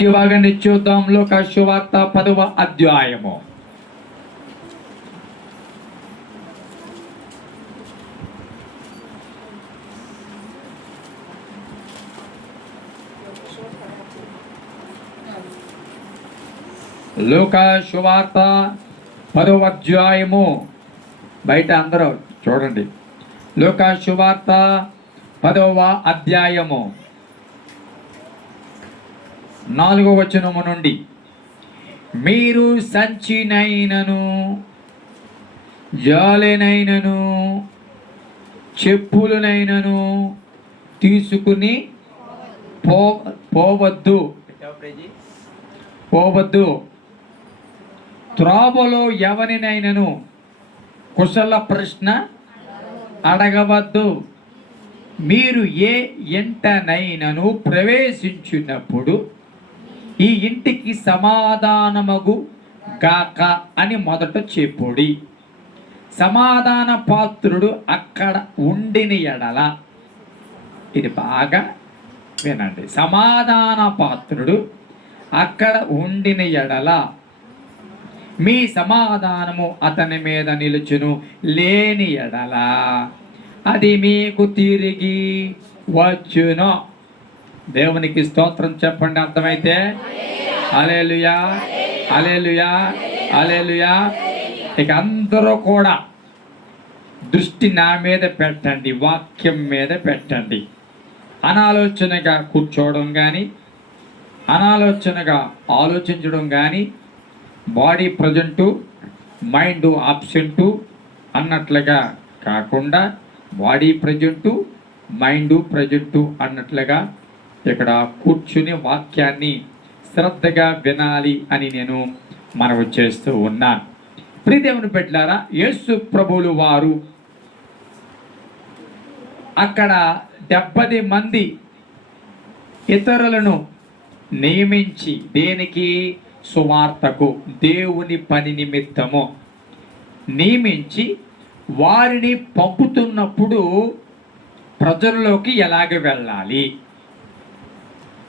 వాక్య భాగాన్ని చూద్దాం. లోక సువార్త 10వ అధ్యాయము. లోక సువార్త 10వ అధ్యాయము. బయట అందరూ చూడండి. లోక సువార్త 10వ అధ్యాయము 4వ వచనము నుండి, మీరు సంచినైనను జాలెనైనను చెప్పులనైనను తీసుకుని పోవద్దు. త్రోవలో ఎవరినైనను కుశల ప్రశ్న అడగవద్దు. మీరు ఏ ఇంటనైనను ప్రవేశించినప్పుడు ఈ ఇంటికి సమాధానమగు గాక అని మొదట చెప్పుడి. సమాధాన పాత్రుడు అక్కడ ఉండిన ఎడల, ఇది బాగా వినండి, సమాధాన పాత్రుడు అక్కడ ఉండిన ఎడల మీ సమాధానము అతని మీద నిలుచును, లేని ఎడల అది మీకు తిరిగి వచ్చును. దేవునికి స్తోత్రం చెప్పండి. అర్థమైతే హల్లెలూయా, హల్లెలూయా, హల్లెలూయా. ఇక అందరూ కూడా దృష్టి నా మీద పెట్టండి, వాక్యం మీద పెట్టండి. అనాలోచనగా కూర్చోవడం కానీ, అనాలోచనగా ఆలోచించడం కానీ, బాడీ ప్రజెంటు మైండ్ ఆబ్సెంటు అన్నట్లుగా కాకుండా, బాడీ ప్రజెంటు మైండ్ ప్రజెంటు అన్నట్లుగా ఇక్కడ కూర్చుని వాక్యాన్ని శ్రద్ధగా వినాలి అని నేను మనవి చేస్తూ ఉన్నాను. ప్రియదేవుని బిడ్డలారా, యేసు ప్రభువులు వారు అక్కడ 70 మంది ఇతరులను నియమించి, దేనికి? సువార్తకు, దేవుని పని నిమిత్తము నియమించి వారిని పంపుతున్నప్పుడు ప్రజల్లోకి ఎలాగ వెళ్ళాలి,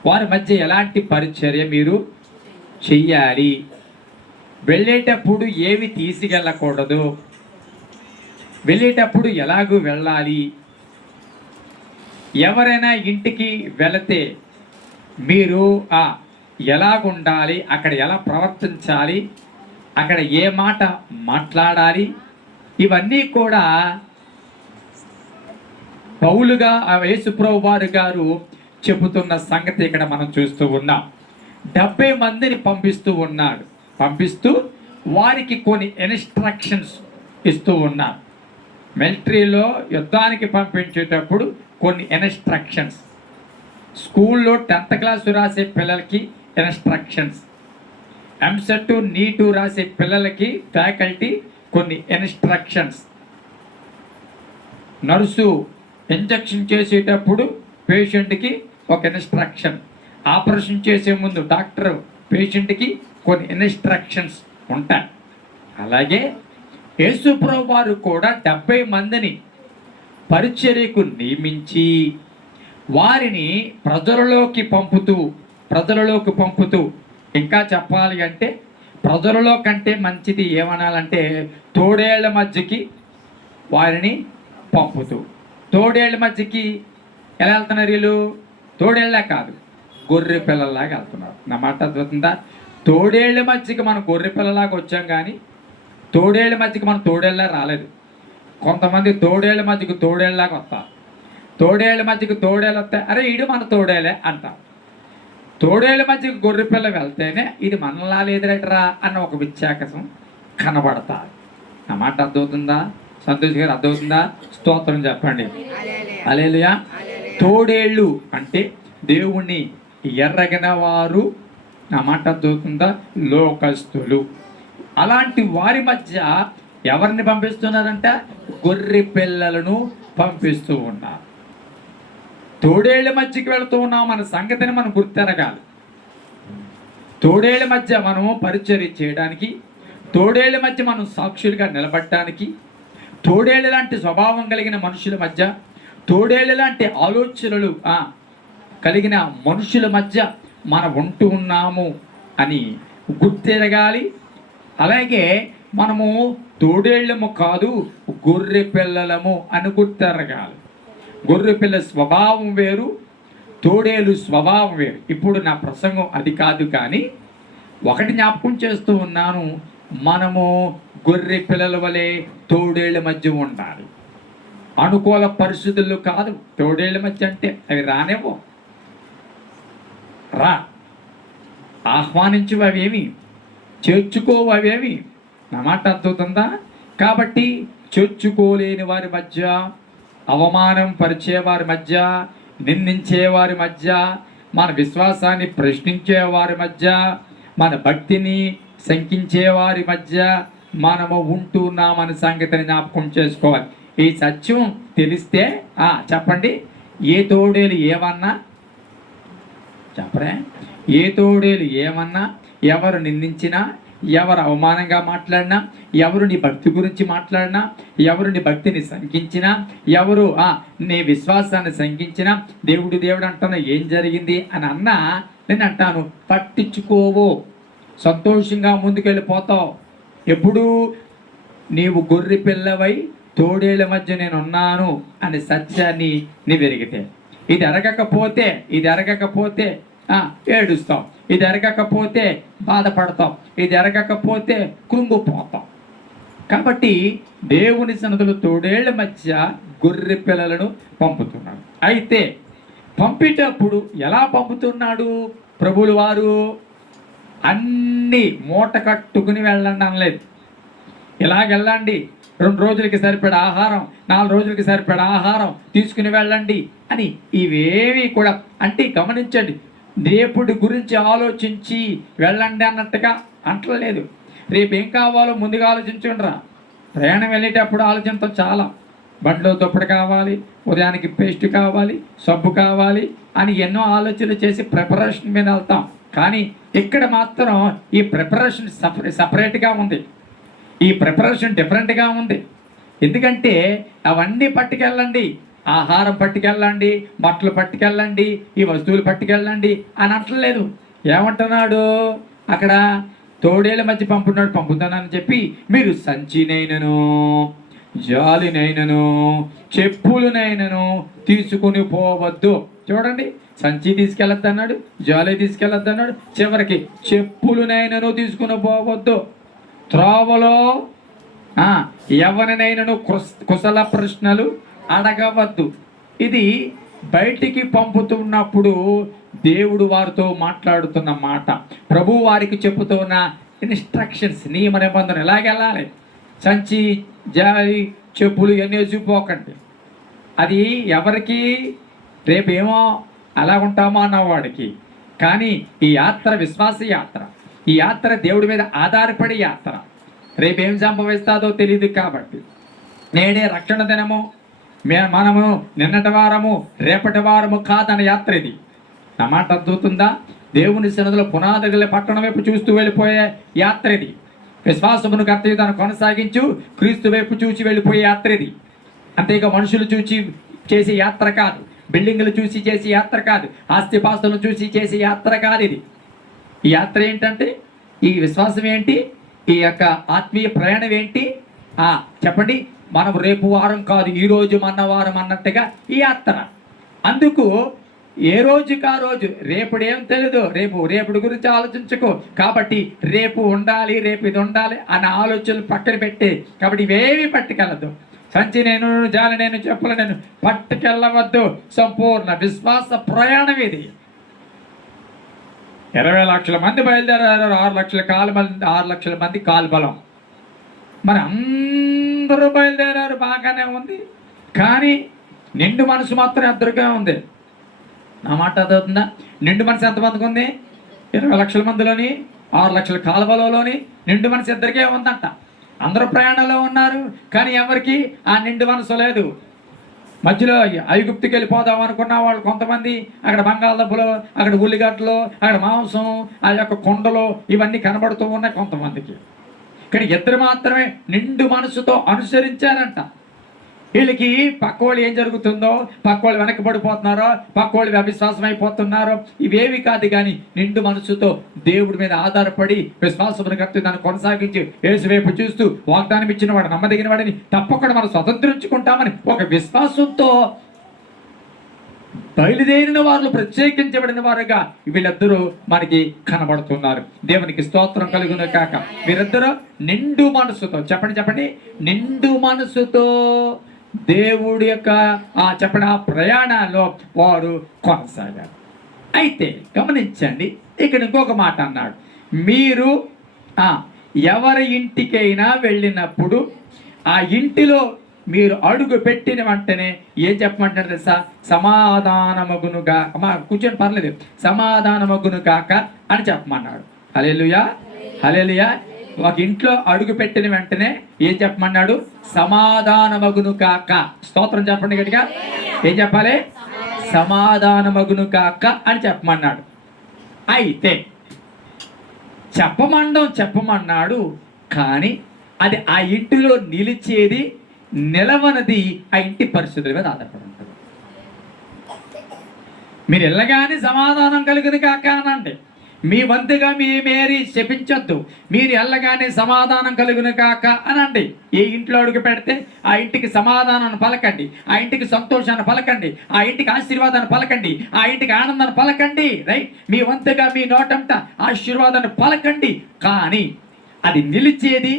వారి మధ్య ఎలాంటి పరిచర్య మీరు చెయ్యాలి, వెళ్ళేటప్పుడు ఏవి తీసుకెళ్ళకూడదు, వెళ్ళేటప్పుడు ఎలాగూ వెళ్ళాలి, ఎవరైనా ఇంటికి వెళితే మీరు ఎలాగుండాలి, అక్కడ ఎలా ప్రవర్తించాలి, అక్కడ ఏ మాట మాట్లాడాలి, ఇవన్నీ కూడా పౌలుగా యేసుప్రభు వారు గారు చెబుతున్న సంగతి ఇక్కడ మనం చూస్తూ ఉన్నాం. 70 మందిని పంపిస్తూ ఉన్నాడు. పంపిస్తూ వారికి కొన్ని ఇన్స్ట్రక్షన్స్ ఇస్తూ ఉన్నారు. మిలిటరీలో యుద్ధానికి పంపించేటప్పుడు కొన్ని ఇన్స్ట్రక్షన్స్, స్కూల్లో 10th క్లాసు రాసే పిల్లలకి ఇన్స్ట్రక్షన్స్, ఎంసెట్ నీటు రాసే పిల్లలకి ఫ్యాకల్టీ కొన్ని ఇన్స్ట్రక్షన్స్, నర్సు ఇంజెక్షన్ చేసేటప్పుడు పేషెంట్కి ఒక ఇన్స్ట్రక్షన్, ఆపరేషన్ చేసే ముందు డాక్టర్ పేషెంట్కి కొన్ని ఇన్స్ట్రక్షన్స్ ఉంటాయి. అలాగే యేసుప్రభు వారు కూడా 70 మందిని పరిచర్యకు నియమించి వారిని ప్రజలలోకి పంపుతూ ఇంకా చెప్పాలి అంటే ప్రజలలో కంటే మంచిది ఏమనాలంటే తోడేళ్ల మధ్యకి వారిని పంపుతూ, తోడేళ్ల మధ్యకి ఎలా వెళ్తున్నారు వీళ్ళు? తోడేళ్ళ కాదు, గొర్రె పిల్లల్లాగా వెళ్తున్నారు. నా మాట అర్థమవుతుందా? తోడేళ్ల మధ్యకి మనం గొర్రె పిల్లలాగా వచ్చాం, కానీ తోడేళ్ల మధ్యకి మనం తోడేళ్ళ రాలేదు. కొంతమంది తోడేళ్ల మధ్యకి తోడేళ్ళలాగా వస్తారు. తోడేళ్ల మధ్యకి తోడేళ్ళు వస్తే అరే ఇది మన తోడేలే అంటాం. తోడేళ్ల మధ్యకి గొర్రె పిల్ల వెళ్తేనే ఇది మనలా లేదురేటరా అన్న ఒక వ్యత్యాసం కనబడతారు. నా మాట అర్థమవుతుందా? సంతోష్ గారు అర్థమవుతుందా? స్తోత్రం చెప్పండి. హల్లెలూయా. తోడేళ్ళు అంటే దేవుణ్ణి ఎర్రగిన వారు. నా మాట అర్థమవుతుందా? లోకస్తులు. అలాంటి వారి మధ్య ఎవరిని పంపిస్తున్నారంట? గొర్రె పిల్లలను పంపిస్తూ ఉన్నారు. తోడేళ్ల మధ్యకి వెళుతూ ఉన్నాం, మన సంగతిని మనం గుర్తెరగాలి. తోడేళ్ల మధ్య మనము పరిచర్య చేయడానికి, తోడేళ్ల మధ్య మనం సాక్షులుగా నిలబడటానికి, తోడేళ్ళ లాంటి స్వభావం కలిగిన మనుషుల మధ్య, తోడేళ్ళ లాంటి ఆలోచనలు కలిగిన మనుషుల మధ్య మనం ఉంటూ ఉన్నాము అని గుర్తెరగాలి. అలాగే మనము తోడేళ్ళము కాదు, గొర్రె పిల్లలము అని గుర్తెరగాలి. గొర్రె పిల్ల స్వభావం వేరు, తోడేలు స్వభావం వేరు. ఇప్పుడు నా ప్రసంగం అది కాదు, కానీ ఒకటి జ్ఞాపకం చేస్తూ ఉన్నాను, మనము గొర్రె పిల్లల వలె తోడేళ్ళ మధ్య ఉండాలి. అనుకూల పరిస్థితుల్లో కాదు. తోడేళ్ళ మధ్య అంటే అవి రానేవో, రా, ఆహ్వానించవు అవేమి, చేర్చుకోవు అవేమి. నా మాట అర్థవుతుందా? కాబట్టి చేర్చుకోలేని వారి మధ్య, అవమానం పరిచే వారి మధ్య, నిందించే వారి మధ్య, మన విశ్వాసాన్ని ప్రశ్నించే వారి మధ్య, మన భక్తిని శంకించే వారి మధ్య మనము ఉంటున్నామని సంగతిని జ్ఞాపకం చేసుకోవాలి. ఈ సత్యం తెలిస్తే చెప్పండి, ఏ తోడేలు ఏమన్నా చెప్పరే, ఏ తోడేలు ఏమన్నా, ఎవరు నిందించినా, ఎవరు అవమానంగా మాట్లాడినా, ఎవరు నీ భక్తి గురించి మాట్లాడినా, ఎవరు నీ భక్తిని శంకించినా, ఎవరు నీ విశ్వాసాన్ని శంకించినా, దేవుడు అంటున్నా ఏం జరిగింది అని అన్నా, నేను అంటాను పట్టించుకోవు, సంతోషంగా ముందుకెళ్ళిపోతావు. ఎప్పుడు నీవు గొర్రె పిల్లవై తోడేళ్ల మధ్య నేను ఉన్నాను అనే సత్యాన్ని నీవు ఎరిగితే. ఇది ఎరగకపోతే ఏడుస్తాం, ఇది ఎరగకపోతే బాధపడతాం, ఇది ఎరగకపోతే కృంగిపోతాం. కాబట్టి దేవుని సన్నిధిలో తోడేళ్ల మధ్య గొర్రె పిల్లలను పంపుతున్నాడు. అయితే పంపేటప్పుడు ఎలా పంపుతున్నాడు ప్రభువుల వారు? అన్నీ మూట కట్టుకుని వెళ్ళండి అనలేదు. ఇలాగెళ్ళండి, 2 రోజులకి సరిపడా ఆహారం, 4 రోజులకి సరిపడా ఆహారం తీసుకుని వెళ్ళండి అని ఇవేవి కూడా అంటే గమనించండి. రేపుడి గురించి ఆలోచించి వెళ్ళండి అన్నట్టుగా అంటలేదు. రేపు ఏం కావాలో ముందుగా ఆలోచించండిరా. ప్రయాణం వెళ్ళేటప్పుడు ఆలోచనతో చాలా, బండిలో దుప్పటి కావాలి, ఉదయానికి పేస్ట్ కావాలి, సబ్బు కావాలి అని ఎన్నో ఆలోచనలు చేసి ప్రిపరేషన్ మీద వెళ్తాం. కానీ ఇక్కడ మాత్రం ఈ ప్రిపరేషన్ సపరేట్గా ఉంది, ఈ ప్రిపరేషన్ డిఫరెంట్గా ఉంది. ఎందుకంటే అవన్నీ పట్టుకెళ్ళండి, ఆహారం పట్టుకెళ్ళండి, బట్టలు పట్టుకెళ్ళండి, ఈ వస్తువులు పట్టుకెళ్ళండి అని అంటలేదు. ఏమంటున్నాడు అక్కడ? తోడేళ్ళ మధ్య పంపుతానని చెప్పి మీరు సంచినైనను, జాలినైనను, చెప్పులనైనను తీసుకుని పోవద్దు. చూడండి, సంచి తీసుకెళ్ళొద్దు అన్నాడు, జాలి తీసుకెళ్ళొద్దు అన్నాడు, చివరికి చెప్పులనైనను తీసుకుని పోవద్దు. త్రోవలో ఎవరినైనాను కుశల ప్రశ్నలు అడగవద్దు. ఇది బయటికి పంపుతున్నప్పుడు దేవుడు వారితో మాట్లాడుతున్న మాట, ప్రభు వారికి చెప్పుతున్న ఇన్స్ట్రక్షన్స్, నియమ నిబంధన. ఎలాగెళ్ళాలి? సంచి, జాలి, చెప్పులు ఇవన్నీ వేసిపోకండి. అది ఎవరికి? రేపేమో అలా ఉంటామో అన్నవాడికి. కానీ ఈ యాత్ర విశ్వాస యాత్ర, ఈ యాత్ర దేవుడి మీద ఆధారపడి యాత్ర. రేపేం సంభవిస్తుందో తెలియదు. కాబట్టి నేడే రక్షణ దినము, మనము నిన్నటి వారము రేపటి వారము కాదన్న యాత్ర ఇది. నా మాట అర్థవుతుందా? దేవుని సన్నిధిలో పునాదుల పట్టణం వైపు చూస్తూ వెళ్ళిపోయే యాత్ర ఇది. విశ్వాసమును కర్తవ్యాన్ని కొనసాగించు క్రీస్తు వైపు చూసి వెళ్ళిపోయే యాత్ర ఇది. అంతేగా మనుషులు చూసి చేసే యాత్ర కాదు, బిల్డింగ్లు చూసి చేసే యాత్ర కాదు, ఆస్తిపాస్తులను చూసి చేసే యాత్ర కాదు ఇది. ఈ యాత్ర ఏంటంటే, ఈ విశ్వాసం ఏంటి, ఈ యొక్క ఆత్మీయ ప్రయాణం ఏంటి? చెప్పండి. మనం రేపు వారం కాదు, ఈరోజు మన వారం అన్నట్టుగా ఈ యాత్ర. అందుకు ఏ రోజుకి ఆ రోజు, రేపుడేం తెలీదు, రేపుడి గురించి ఆలోచించుకో. కాబట్టి రేపు ఉండాలి, రేపు ఇది ఉండాలి అనే ఆలోచనలు పక్కన పెట్టే. కాబట్టి ఇవేవి పట్టుకెళ్ళదు. సంచి నేను, జాలి నేను, చెప్పులు నేను పట్టుకెళ్ళవద్దు. సంపూర్ణ విశ్వాస ప్రయాణం ఇది. 20 లక్షల మంది బయలుదేరారు, 6 లక్షల మంది కాల్బలం. మరి అందరూ బయలుదేరారు, బాగానే ఉంది. కానీ నిండు మనసు మాత్రం ఎద్దరుగా ఉంది. నా మాట అర్థవుతుందా? నిండు మనసు ఎంతమందికి ఉంది? 20 లక్షల మందిలోని, 6 లక్షల కాలువలోని నిండు మనసు ఇద్దరికే ఉందంట. అందరూ ప్రయాణంలో ఉన్నారు, కానీ ఎవరికి ఆ నిండు మనసు లేదు. మధ్యలో ఐగుప్తుకి వెళ్ళిపోదాం అనుకున్న వాళ్ళు కొంతమంది, అక్కడ బంగాళదుంపలు, అక్కడ ఉల్లిగడ్డలు, అక్కడ మాంసం, ఆ యొక్క కొండలు ఇవన్నీ కనబడుతూ ఉన్నాయి కొంతమందికి. కానీ ఇద్దరు మాత్రమే నిండు మనసుతో అనుసరించారంట. వీళ్ళకి పక్కోళ్ళు ఏం జరుగుతుందో, పక్కోళ్ళు వెనకబడిపోతున్నారో, పక్కోళ్ళు అవిశ్వాసం అయిపోతున్నారో ఇవేవి కాదు. కానీ నిండు మనసుతో దేవుడి మీద ఆధారపడి విశ్వాసమును కట్టి దాన్ని కొనసాగించి యేసు వైపు చూస్తూ వాగ్దానం ఇచ్చిన వాడు నమ్మదగిన వాడిని తప్పకుండా మనం స్వతంత్రించుకుంటామని ఒక విశ్వాసంతో బయలుదేరిన వారు, ప్రత్యేకించబడిన వారుగా వీళ్ళిద్దరూ మనకి కనబడుతున్నారు. దేవునికి స్తోత్రం కలుగును కాక. వీరిద్దరూ నిండు మనసుతో, చెప్పండి, నిండు మనసుతో దేవుడి యొక్క చెప్పండి ఆ ప్రయాణాల్లో వారు కొనసాగారు. అయితే గమనించండి, ఇక్కడ ఇంకొక మాట అన్నాడు, మీరు ఎవరి ఇంటికైనా వెళ్ళినప్పుడు ఆ ఇంటిలో మీరు అడుగు పెట్టిన వెంటనే ఏం చెప్పమంటారు తెలుసా? సమాధానమగును గాక. కూర్చొని పర్లేదు, సమాధానమగును గాక అని చెప్పమన్నాడు. హల్లెలూయా, హల్లెలూయా. ఒక ఇంట్లో అడుగు పెట్టిన వెంటనే ఏం చెప్పమన్నాడు? సమాధానమగును గాక. స్తోత్రం చెప్పండి గట్టిగా. ఏం చెప్పాలి? సమాధానమగును గాక అని చెప్పమన్నాడు. అయితే చెప్పమన్నాడు, కానీ అది ఆ ఇంటిలో నిలిచేది నిలవనది ఆ ఇంటి పరిస్థితుల మీద ఆధారపడి ఉంటుంది. మీరు వెళ్ళగానే సమాధానం కలుగును కాక అనండి. మీ వంతుగా మీ మేరీ శపించొద్దు. మీరు వెళ్ళగానే సమాధానం కలుగును కాక అనండి. ఏ ఇంట్లో అడుగు పెడితే ఆ ఇంటికి సమాధానాన్ని పలకండి, ఆ ఇంటికి సంతోషాన్ని పలకండి, ఆ ఇంటికి ఆశీర్వాదాన్ని పలకండి, ఆ ఇంటికి ఆనందాన్ని పలకండి. రైట్, మీ వంతుగా మీ నోటంట ఆశీర్వాదాన్ని పలకండి. కానీ అది నిలిచేది,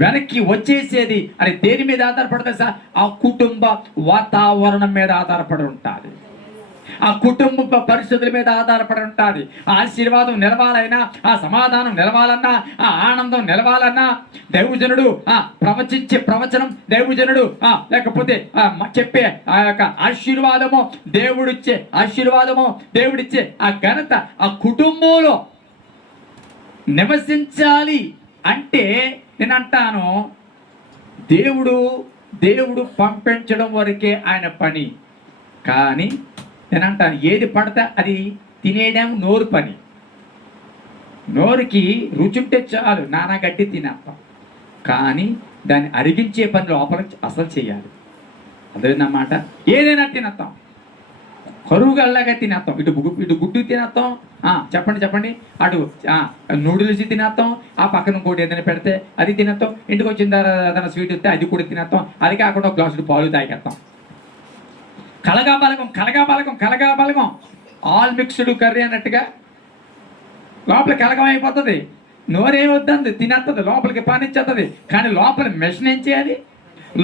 వెనక్కి వచ్చేసేది అది దేని మీద ఆధారపడుతుంది సార్? ఆ కుటుంబ వాతావరణం మీద ఆధారపడి ఉంటుంది, ఆ కుటుంబ పరిస్థితుల మీద ఆధారపడి ఉంటుంది. ఆ ఆశీర్వాదం నిలవాలైనా, ఆ సమాధానం నిలవాలన్నా, ఆ ఆనందం నిలవాలన్నా దైవజనుడు ప్రవచించే ప్రవచనం, దైవజనుడు లేకపోతే చెప్పే ఆ యొక్క ఆశీర్వాదము, దేవుడిచ్చే ఆశీర్వాదము, దేవుడిచ్చే ఆ ఘనత ఆ కుటుంబంలో నివసించాలి అంటే నేను అంటాను, దేవుడు పంపించడం వరకే ఆయన పని. కానీ నేను అంటాను, ఏది పడితే అది తినేయడం నోరు పని. నోరుకి రుచుంటే చాలు, నానా గడ్డి తినేస్తాం. కానీ దాన్ని అరిగించే పని లోపల అసలు చేయాలి. అదేనమాట. ఏదైనా తినేస్తాం, కరువుగల్లాగా తినేస్తాం. ఇటు గుడ్డు తినేస్తాం, చెప్పండి, అటు నూడిల్స్ తినేస్తాం, ఆ పక్కన ఇంకోటి ఏదైనా పెడితే అది తినేస్తాం, ఇంటికి వచ్చిన తర్వాత స్వీట్ వస్తే అది కూడా తినేస్తాం, అది కాకుండా ఒక గ్లాసుడు పాలు తాగేస్తాం. కలగా బలగం ఆల్ మిక్స్డ్ కర్రీ అన్నట్టుగా లోపల కలగం అయిపోతుంది. నోరేమొద్దంది, తినేస్తుంది, లోపలికి పానిచ్చేస్తుంది. కానీ లోపల మెషిన్ ఏం చేయాలి?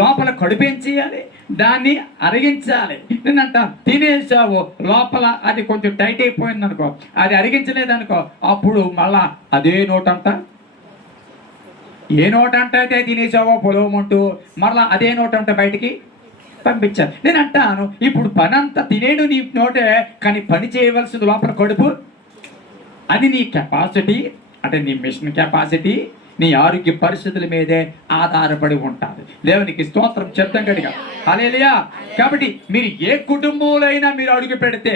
లోపల కడుపు ఏం చేయాలి? దాన్ని అరిగించాలి. నేనంట తినేసావు, లోపల అది కొంచెం టైట్ అయిపోయింది అనుకో, అది అరిగించలేదనుకో, అప్పుడు మళ్ళా అదే నోటంట, ఏ నోటంట అయితే తినేసావో పొలవమంటూ మళ్ళా అదే నోటంట బయటికి పంపించాలి. నేను అంటాను, ఇప్పుడు పని అంతా తినేడు నీ నోటే, కానీ పని చేయవలసింది లోపల కడుపు. అది నీ కెపాసిటీ, అంటే నీ మిషన్ కెపాసిటీ, నీ ఆరోగ్య పరిస్థితుల మీదే ఆధారపడి ఉంటుంది. దేవునికి స్తోత్రం చెప్తాం గడిగా. హల్లెలూయా. కాబట్టి మీరు ఏ కుటుంబంలో అయినా మీరు అడుగు పెడితే,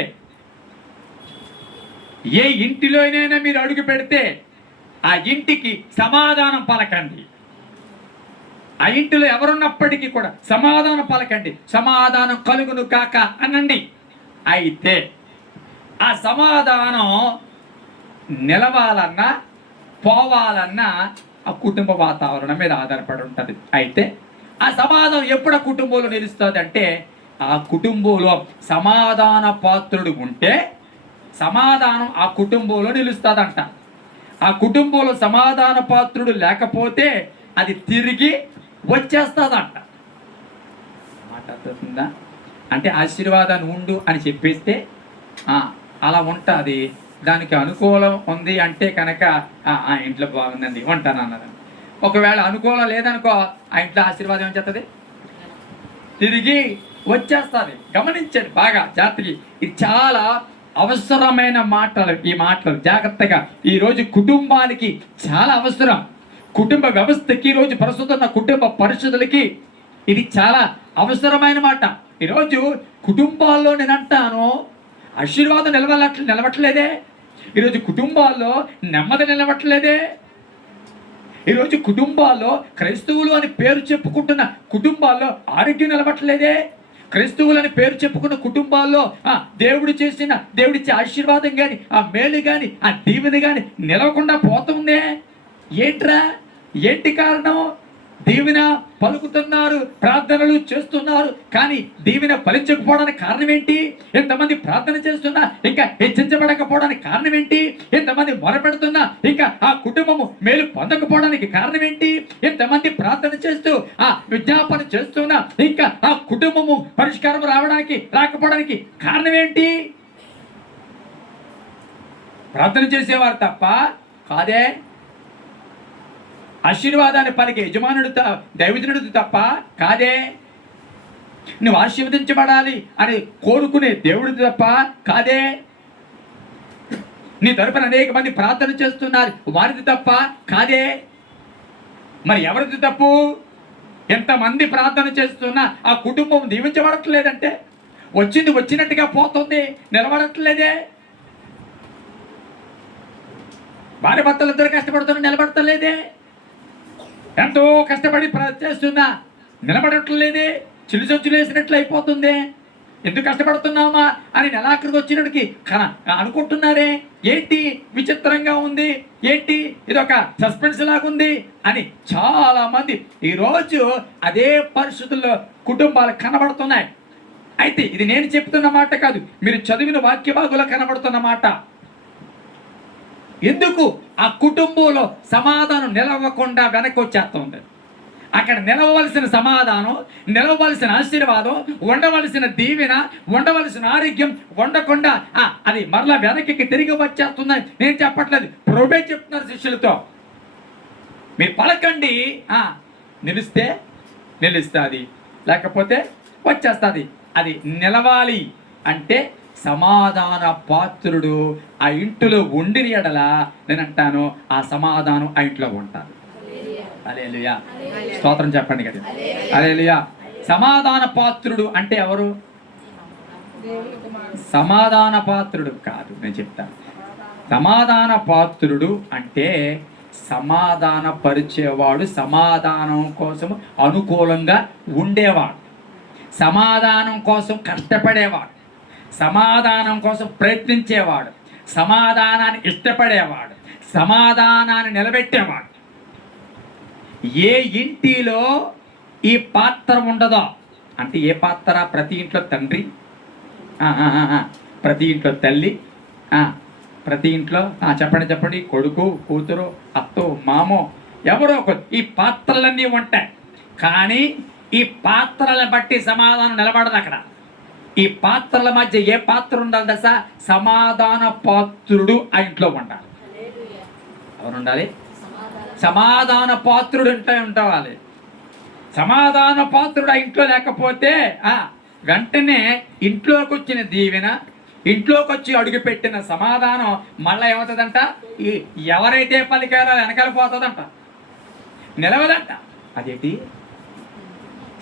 ఏ ఇంటిలోనైనా మీరు అడుగు పెడితే ఆ ఇంటికి సమాధానం పలకండి. ఆ ఇంటిలో ఎవరున్నప్పటికీ కూడా సమాధానం పలకండి. సమాధానం కలుగును కాక అనండి. అయితే ఆ సమాధానం నిలవాలన్నా పోవాలన్నా ఆ కుటుంబ వాతావరణం మీద ఆధారపడి ఉంటుంది. అయితే ఆ సమాధానం ఎప్పుడు ఆ కుటుంబంలో నిలుస్తుంది అంటే, ఆ కుటుంబంలో సమాధాన పాత్రుడు ఉంటే సమాధానం ఆ కుటుంబంలో నిలుస్తుందంట. ఆ కుటుంబంలో సమాధాన పాత్రుడు లేకపోతే అది తిరిగి వచ్చేస్తుందంట. మాట అర్థమవుతుందా? అంటే ఆశీర్వాదాన్ని ఉండు అని చెప్పేస్తే అలా ఉంటుంది. దానికి అనుకూలం ఉంది అంటే కనుక ఆ ఇంట్లో బాగుందండి ఉంటాను అన్నది. ఒకవేళ అనుకూలం లేదనుకో, ఆ ఇంట్లో ఆశీర్వాదం ఏం చేస్తుంది? తిరిగి వచ్చేస్తుంది. గమనించండి బాగా జాగ్రత్తగా, ఇది చాలా అవసరమైన మాటలు. ఈ మాటలు జాగ్రత్తగా ఈరోజు కుటుంబానికి చాలా అవసరం. కుటుంబ వ్యవస్థకి, ఈరోజు ప్రస్తుతం కుటుంబ పరిస్థితులకి ఇది చాలా అవసరమైన మాట. ఈరోజు కుటుంబాల్లో నేను అంటాను, ఆశీర్వాదం నిలవట్లేదే. ఈరోజు కుటుంబాల్లో నెమ్మది నిలవట్లేదే. ఈరోజు కుటుంబాల్లో క్రైస్తవులు అని పేరు చెప్పుకుంటున్న కుటుంబాల్లో ఆరోగ్యం నిలబట్టలేదే. క్రైస్తవులని పేరు చెప్పుకున్న కుటుంబాల్లో దేవుడిచ్చే ఆశీర్వాదం కానీ, ఆ మేలు కానీ, ఆ దీవెన కానీ నిలవకుండా పోతుందే. ఏంటి కారణం? దీవెన పలుకుతున్నారు, ప్రార్థనలు చేస్తున్నారు, కానీ దీవెన ఫలించకపోవడానికి కారణం ఏంటి? ఎంతమంది ప్రార్థన చేస్తున్నా ఇంకా హెచ్చించబడకపోవడానికి కారణం ఏంటి? ఎంతమంది మొరపెడుతున్నా ఇంకా ఆ కుటుంబము మేలు పొందకపోవడానికి కారణం ఏంటి? ఎంతమంది ప్రార్థన చేస్తూ ఆ విజ్ఞాపన చేస్తున్నా ఇంకా ఆ కుటుంబము పరిష్కారం రాకపోవడానికి కారణం ఏంటి? ప్రార్థన చేసేవారు తప్ప కాదే. ఆశీర్వాదాన్ని పలికే దైవజనుడు తప్ప కాదే. నువ్వు ఆశీర్వదించబడాలి అని కోరుకునే దేవుడు తప్ప కాదే. నీ తరపున అనేక మంది ప్రార్థన చేస్తున్నారు, వారిది తప్ప కాదే. మరి ఎవరిది తప్పు? ఎంతమంది ప్రార్థన చేస్తున్నా ఆ కుటుంబం దీవించబడట్లేదంటే వచ్చింది వచ్చినట్టుగా పోతుంది, నిలబడట్లేదే. భార్య భర్తలు ఇద్దరు కష్టపడుతున్నా నిలబడతలేదే. ఎంతో కష్టపడి చేస్తున్నా నిలబడట్లేదే. చిలుసొచ్చులు వేసినట్లు అయిపోతుంది. ఎందుకు కష్టపడుతున్నామా అని నెలాఖరికి వచ్చినడికి అనుకుంటున్నారే. ఏంటి విచిత్రంగా ఉంది, ఏంటి ఇదొక సస్పెన్స్ లాగుంది అని చాలా మంది ఈరోజు అదే పరిస్థితుల్లో కుటుంబాలు కనబడుతున్నాయి. అయితే ఇది నేను చెప్తున్న మాట కాదు, మీరు చదివిన వాక్య భాగంలో కనబడుతున్న మాట. ఎందుకు ఆ కుటుంబంలో సమాధానం నిలవకుండా వెనక్కి వచ్చేస్తుంది? అక్కడ నిలవవలసిన సమాధానం, నిలవవలసిన ఆశీర్వాదం, ఉండవలసిన దీవెన, ఉండవలసిన ఆరోగ్యం ఉండకుండా అది మరలా వెనక్కి తిరిగి వచ్చేస్తుందని నేను చెప్పట్లేదు, ప్రభువే చెప్తున్నారు శిష్యులతో. మీరు పలకండి, నిలిస్తే నిలుస్తుంది, లేకపోతే వచ్చేస్తుంది. అది నిలవాలి అంటే సమాధాన పాత్రుడు ఆ ఇంటిలో ఉండిన ఎడల నేను అంటాను ఆ సమాధానం ఆ ఇంట్లో ఉంటాను. హల్లెలూయా, స్తోత్రం చెప్పండి కదా. హల్లెలూయా. సమాధాన పాత్రుడు అంటే ఎవరు? సమాధాన పాత్రుడు కాదు, నేను చెప్తాను. సమాధాన పాత్రుడు అంటే సమాధాన పరిచేవాడు, సమాధానం కోసం అనుకూలంగా ఉండేవాడు, సమాధానం కోసం కష్టపడేవాడు, సమాధానం కోసం ప్రయత్నించేవాడు, సమాధానాన్ని ఇష్టపడేవాడు, సమాధానాన్ని నిలబెట్టేవాడు. ఏ ఇంటిలో ఈ పాత్ర ఉండదో, అంటే ఏ పాత్ర? ప్రతి ఇంట్లో తండ్రి, ప్రతి ఇంట్లో తల్లి, ప్రతి ఇంట్లో చెప్పండి కొడుకు, కూతురు, అత్తో, మామో, ఎవరో ఈ పాత్రలన్నీ ఉంటాయి. కానీ ఈ పాత్రలను బట్టి సమాధానం నిలబడదు. అక్కడ ఈ పాత్రల మధ్య ఏ పాత్ర ఉండాలి దశ? సమాధాన పాత్రుడు ఆ ఇంట్లో ఉండాలి. ఎవరు ఉండాలి? సమాధాన పాత్రుడు ఉండాలి. సమాధాన పాత్రుడు ఆ ఇంట్లో లేకపోతే వెంటనే ఇంట్లోకి వచ్చిన దీవెన, ఇంట్లోకి వచ్చి అడుగుపెట్టిన సమాధానం మళ్ళీ ఏమవుతుందంట? ఎవరైతే పలికారో వెనకాల పోతుందంట, నిలవదంట. అదేంటి?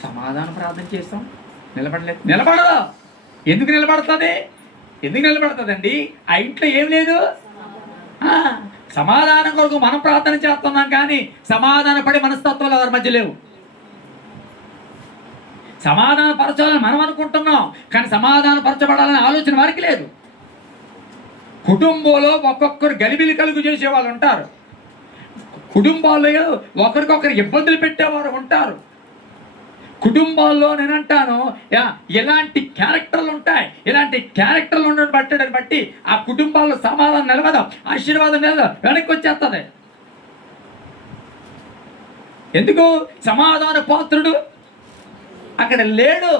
సమాధాన ప్రార్థన చేస్తాం, నిలబడదు. ఎందుకు నిలబడుతుందండి? ఆ ఇంట్లో ఏం లేదు. సమాధానం కొరకు మనం ప్రార్థన చేస్తున్నాం, కానీ సమాధాన పడే మనస్తత్వాలు ఎవరి మధ్య లేవు. సమాధాన పరచాలని మనం అనుకుంటున్నాం, కానీ సమాధాన పరచబడాలని ఆలోచన వారికి లేదు. కుటుంబంలో ఒక్కొక్కరు గలిబిలి కలుగు చేసే వాళ్ళు ఉంటారు. కుటుంబాల్లో ఒకరికొకరు ఇబ్బందులు పెట్టేవారు ఉంటారు. కుటుంబాల్లో నేనంటాను ఎలాంటి క్యారెక్టర్లు ఉంటాయి. ఇలాంటి క్యారెక్టర్లు ఉండడం బట్టి ఆ కుటుంబాల్లో సమాధానం నిలవదు, ఆశీర్వాదం నిలవదు, వెనక్కి వచ్చేస్తుంది. ఎందుకు? సమాధాన పాత్రుడు అక్కడ లేడు.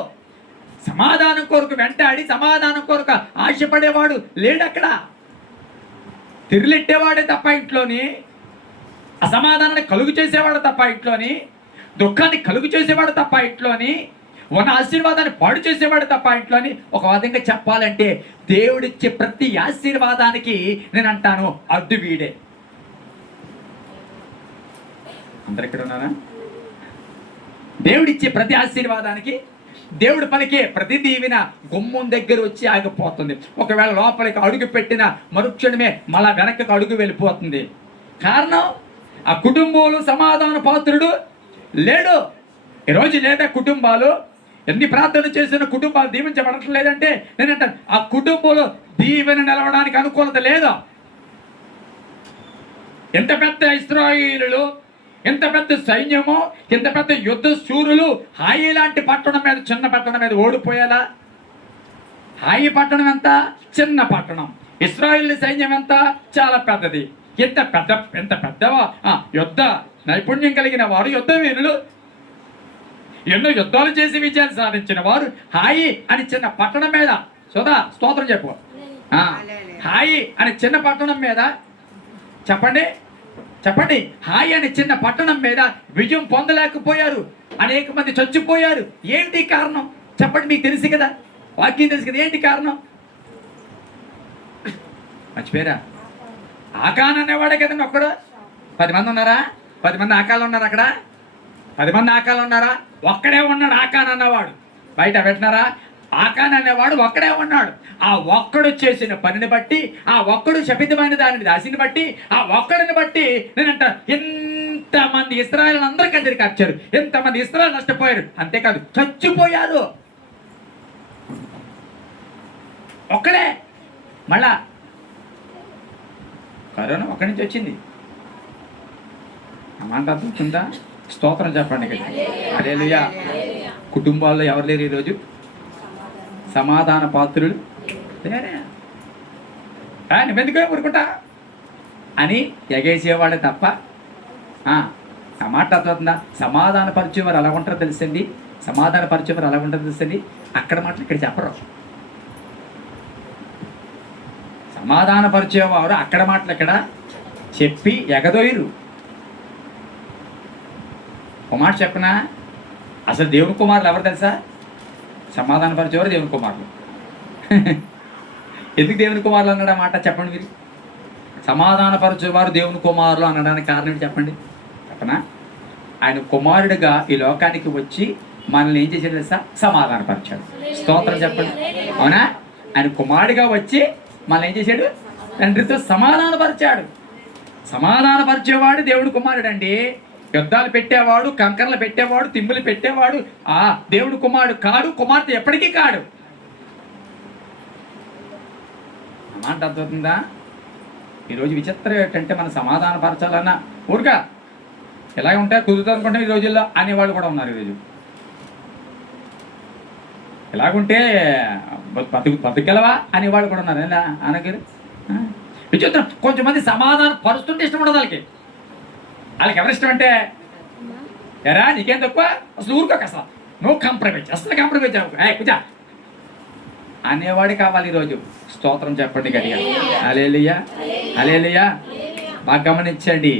సమాధానం కొరకు వెంటాడి సమాధానం కొరకు ఆశపడేవాడు లేడు. అక్కడ తిరిలెట్టేవాడే తప్ప ఇంట్లోని, అసమాధానాన్ని కలుగు చేసేవాడు తప్ప ఇంట్లోని, దుఃఖాన్ని కలుగు చేసేవాడు తప్ప ఇంట్లోని, ఉన్న ఆశీర్వాదాన్ని పాడు చేసేవాడు తప్ప ఇంట్లోని. ఒక విధంగా చెప్పాలంటే దేవుడిచ్చే ప్రతి ఆశీర్వాదానికి నేను అంటాను అడ్డు వీడే. అందరు ఇక్కడ ఉన్నారా? దేవుడిచ్చే ప్రతి ఆశీర్వాదానికి, దేవుడు పలికే ప్రతి దీవెన గుమ్మం దగ్గర వచ్చి ఆగిపోతుంది. ఒకవేళ లోపలికి అడుగు పెట్టిన మరుక్షణమే మళ్ళా వెనక్కి అడుగు వెళ్ళిపోతుంది. కారణం ఆ కుటుంబంలో సమాధాన పాత్రుడు లేడు. ఈరోజు లేదా కుటుంబాలు ఎన్ని ప్రార్థనలు చేసిన కుటుంబాలు దీవించబడటం లేదంటే నేనంటాను ఆ కుటుంబంలో దీవెన నిలవడానికి అనుకూలత లేదా. ఎంత పెద్ద ఇశ్రాయేలులు, ఎంత పెద్ద సైన్యము, ఎంత పెద్ద యుద్ధ శూరులు హాయి లాంటి పట్టణం మీద, చిన్న పట్టణం మీద ఓడిపోయేలా. హాయి పట్టణం ఎంత? చిన్న పట్టణం. ఇశ్రాయేలు సైన్యం ఎంత? చాలా పెద్దది. ఎంత పెద్దవా యుద్ధ నైపుణ్యం కలిగిన వారు, యుద్ధ వీరులు, ఎన్నో యుద్ధాలు చేసి విజయాలు సాధించిన వారు హాయి అని చిన్న పట్టణం మీద, సోదా స్తోత్రం చెప్పు, హాయి అని చిన్న పట్టణం మీద, చెప్పండి చెప్పండి, హాయి అని చిన్న పట్టణం మీద విజయం పొందలేకపోయారు. అనేక మంది చచ్చిపోయారు. ఏంటి కారణం చెప్పండి? మీకు తెలుసు కదా, వాక్యం తెలుసు కదా. ఏంటి కారణం? మర్చిపోయారా? ఆకాన్ అనేవాడే కదండి ఒక్కడు. 10 మంది ఉన్నారా? 10 మంది ఆకాలు ఉన్నారు అక్కడ. 10 మంది ఆకాలు ఉన్నారా? ఒక్కడే ఉన్నాడు ఆకాన్ అన్నవాడు. బయట పెట్టినారా? ఆకాన్ అనేవాడు ఒక్కడే ఉన్నాడు. ఆ ఒక్కడు చేసిన పనిని బట్టి, ఆ ఒక్కడు శపితమైన దానిని దాసిని బట్టి, ఆ ఒక్కడిని బట్టి నేనంట ఎంతమంది ఇశ్రాయేలు అందరూ కందిరి కార్చారు, ఎంతమంది ఇశ్రాయేలు నష్టపోయారు. అంతేకాదు చచ్చిపోయారు. ఒక్కడే. మళ్ళా కరోనా ఒక్కడి నుంచి వచ్చింది. మాట అర్థమవుతుందా? స్తోత్రం చెప్పండి. హల్లెలూయా. కుటుంబాల్లో ఎవరు లేరు ఈరోజు? సమాధాన పాత్రులు లేరే. నువ్వెందుకు ఊరుకుంటా అని ఎగేసేవాడే తప్ప ఆ మాట అర్థమవుతుందా? సమాధాన పరిచయం ఎలా ఉంటారో తెలుసండి. సమాధాన పరిచయం ఎలా ఉంటారో తెలుసండి. అక్కడ మాటలు ఇక్కడ చెప్పరు. సమాధాన పరిచయం వారు అక్కడ మాటలు ఇక్కడ చెప్పి ఎగదోయరు. ఒక మాట చెప్పనా? అసలు దేవుని కుమారులు ఎవరు తెలుసా? సమాధాన పరిచేవారు దేవుని కుమారులు. ఎందుకు దేవుని కుమారులు అన్నాడు ఆ మాట చెప్పండి మీరు? సమాధాన పరిచేవారు దేవుని కుమారులు అనడానికి కారణం ఏంటి చెప్పండి? చెప్పనా? ఆయన కుమారుడిగా ఈ లోకానికి వచ్చి మనల్ని ఏం చేశాడు తెలుసా? సమాధాన పరిచాడు. స్తోత్రం చెప్పండి. అవునా? ఆయన కుమారుడిగా వచ్చి మనల్ని ఏం చేశాడు? తండ్రితో సమాధాన పరిచాడు. సమాధాన పరిచేవాడు దేవుడు కుమారుడు అండి. యుద్ధాలు పెట్టేవాడు, కంకర్లు పెట్టేవాడు, తిమ్ములు పెట్టేవాడు ఆ దేవుడు కుమారుడు కాడు. కుమార్తె ఎప్పటికీ కాడు. అన్నమాట అర్థమవుతుందా? ఈరోజు విచిత్రం ఏంటంటే మన సమాధాన పరచాలన్నా ఊరుక ఎలాగ ఉంటే కుదురుతుంది అనుకుంటే ఈ రోజుల్లో అనేవాళ్ళు కూడా ఉన్నారు. ఈరోజు ఎలాగుంటే బతుకెలవా అనేవాళ్ళు కూడా ఉన్నారు. అనకి విచిత్రం. కొంచెంమంది సమాధానం పరుస్తుంటే ఇష్టం ఉండదు వాళ్ళకి. వాళ్ళకి ఎవరు ఇష్టం అంటే ఎరా నీకేం తక్కువ, అసలు ఊరుకోక, అసలు నువ్వు కాంప్రమైజ్, అసలు కాంప్రమైజ్ పూజ అనేవాడు కావాలి ఈరోజు. స్తోత్రం చెప్పండి గట్టిగా. హల్లెలూయా హల్లెలూయా. బాగా గమనించండి.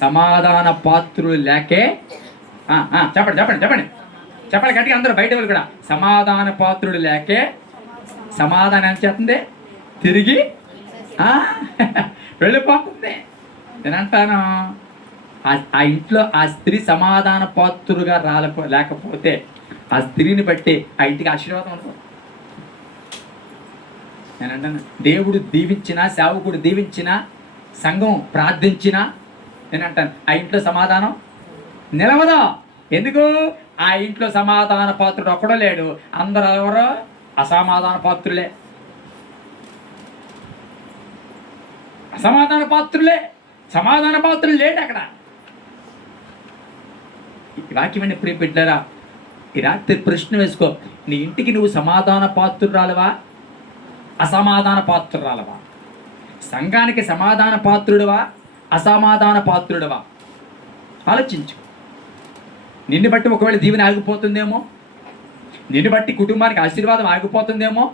సమాధాన పాత్రులు లేకే చెప్పండి చెప్పండి చెప్పండి చెప్పండి గట్టిగా అందరూ బయట వాళ్ళు కూడా. సమాధాన పాత్రుడు లేకే సమాధానం ఎంత చేస్తుంది? తిరిగి వెళ్ళిపోతుంది. నేనంటాను ఆ ఇంట్లో ఆ స్త్రీ సమాధాన పాత్రుడుగా లేకపోతే ఆ స్త్రీని బట్టి ఆ ఇంటికి ఆశీర్వాదం అనుకో. నేనంటాను దేవుడు దీవించినా, సేవకుడు దీవించినా, సంఘం ప్రార్థించినా నేనంటాను ఆ ఇంట్లో సమాధానం నిలవదా. ఎందుకు? ఆ ఇంట్లో సమాధాన పాత్రుడు ఒక్కడో లేడు. అందరూ ఎవరో అసమాధాన పాత్రులే. అసమాధాన పాత్రులే. సమాధాన పాత్రులు లేడు అక్కడ. ఈ వాక్యం ఎప్పుడు పెట్టారా? ఈ రాత్రి ప్రశ్న వేసుకో. నీ ఇంటికి నువ్వు సమాధాన పాత్రురాలవా, అసమాధాన పాత్రురాలవా? సంఘానికి సమాధాన పాత్రుడువా, అసమాధాన పాత్రుడువా? ఆలోచించు. నిన్ను బట్టి ఒకవేళ దీవెన ఆగిపోతుందేమో, నిన్ను బట్టి కుటుంబానికి ఆశీర్వాదం ఆగిపోతుందేమో,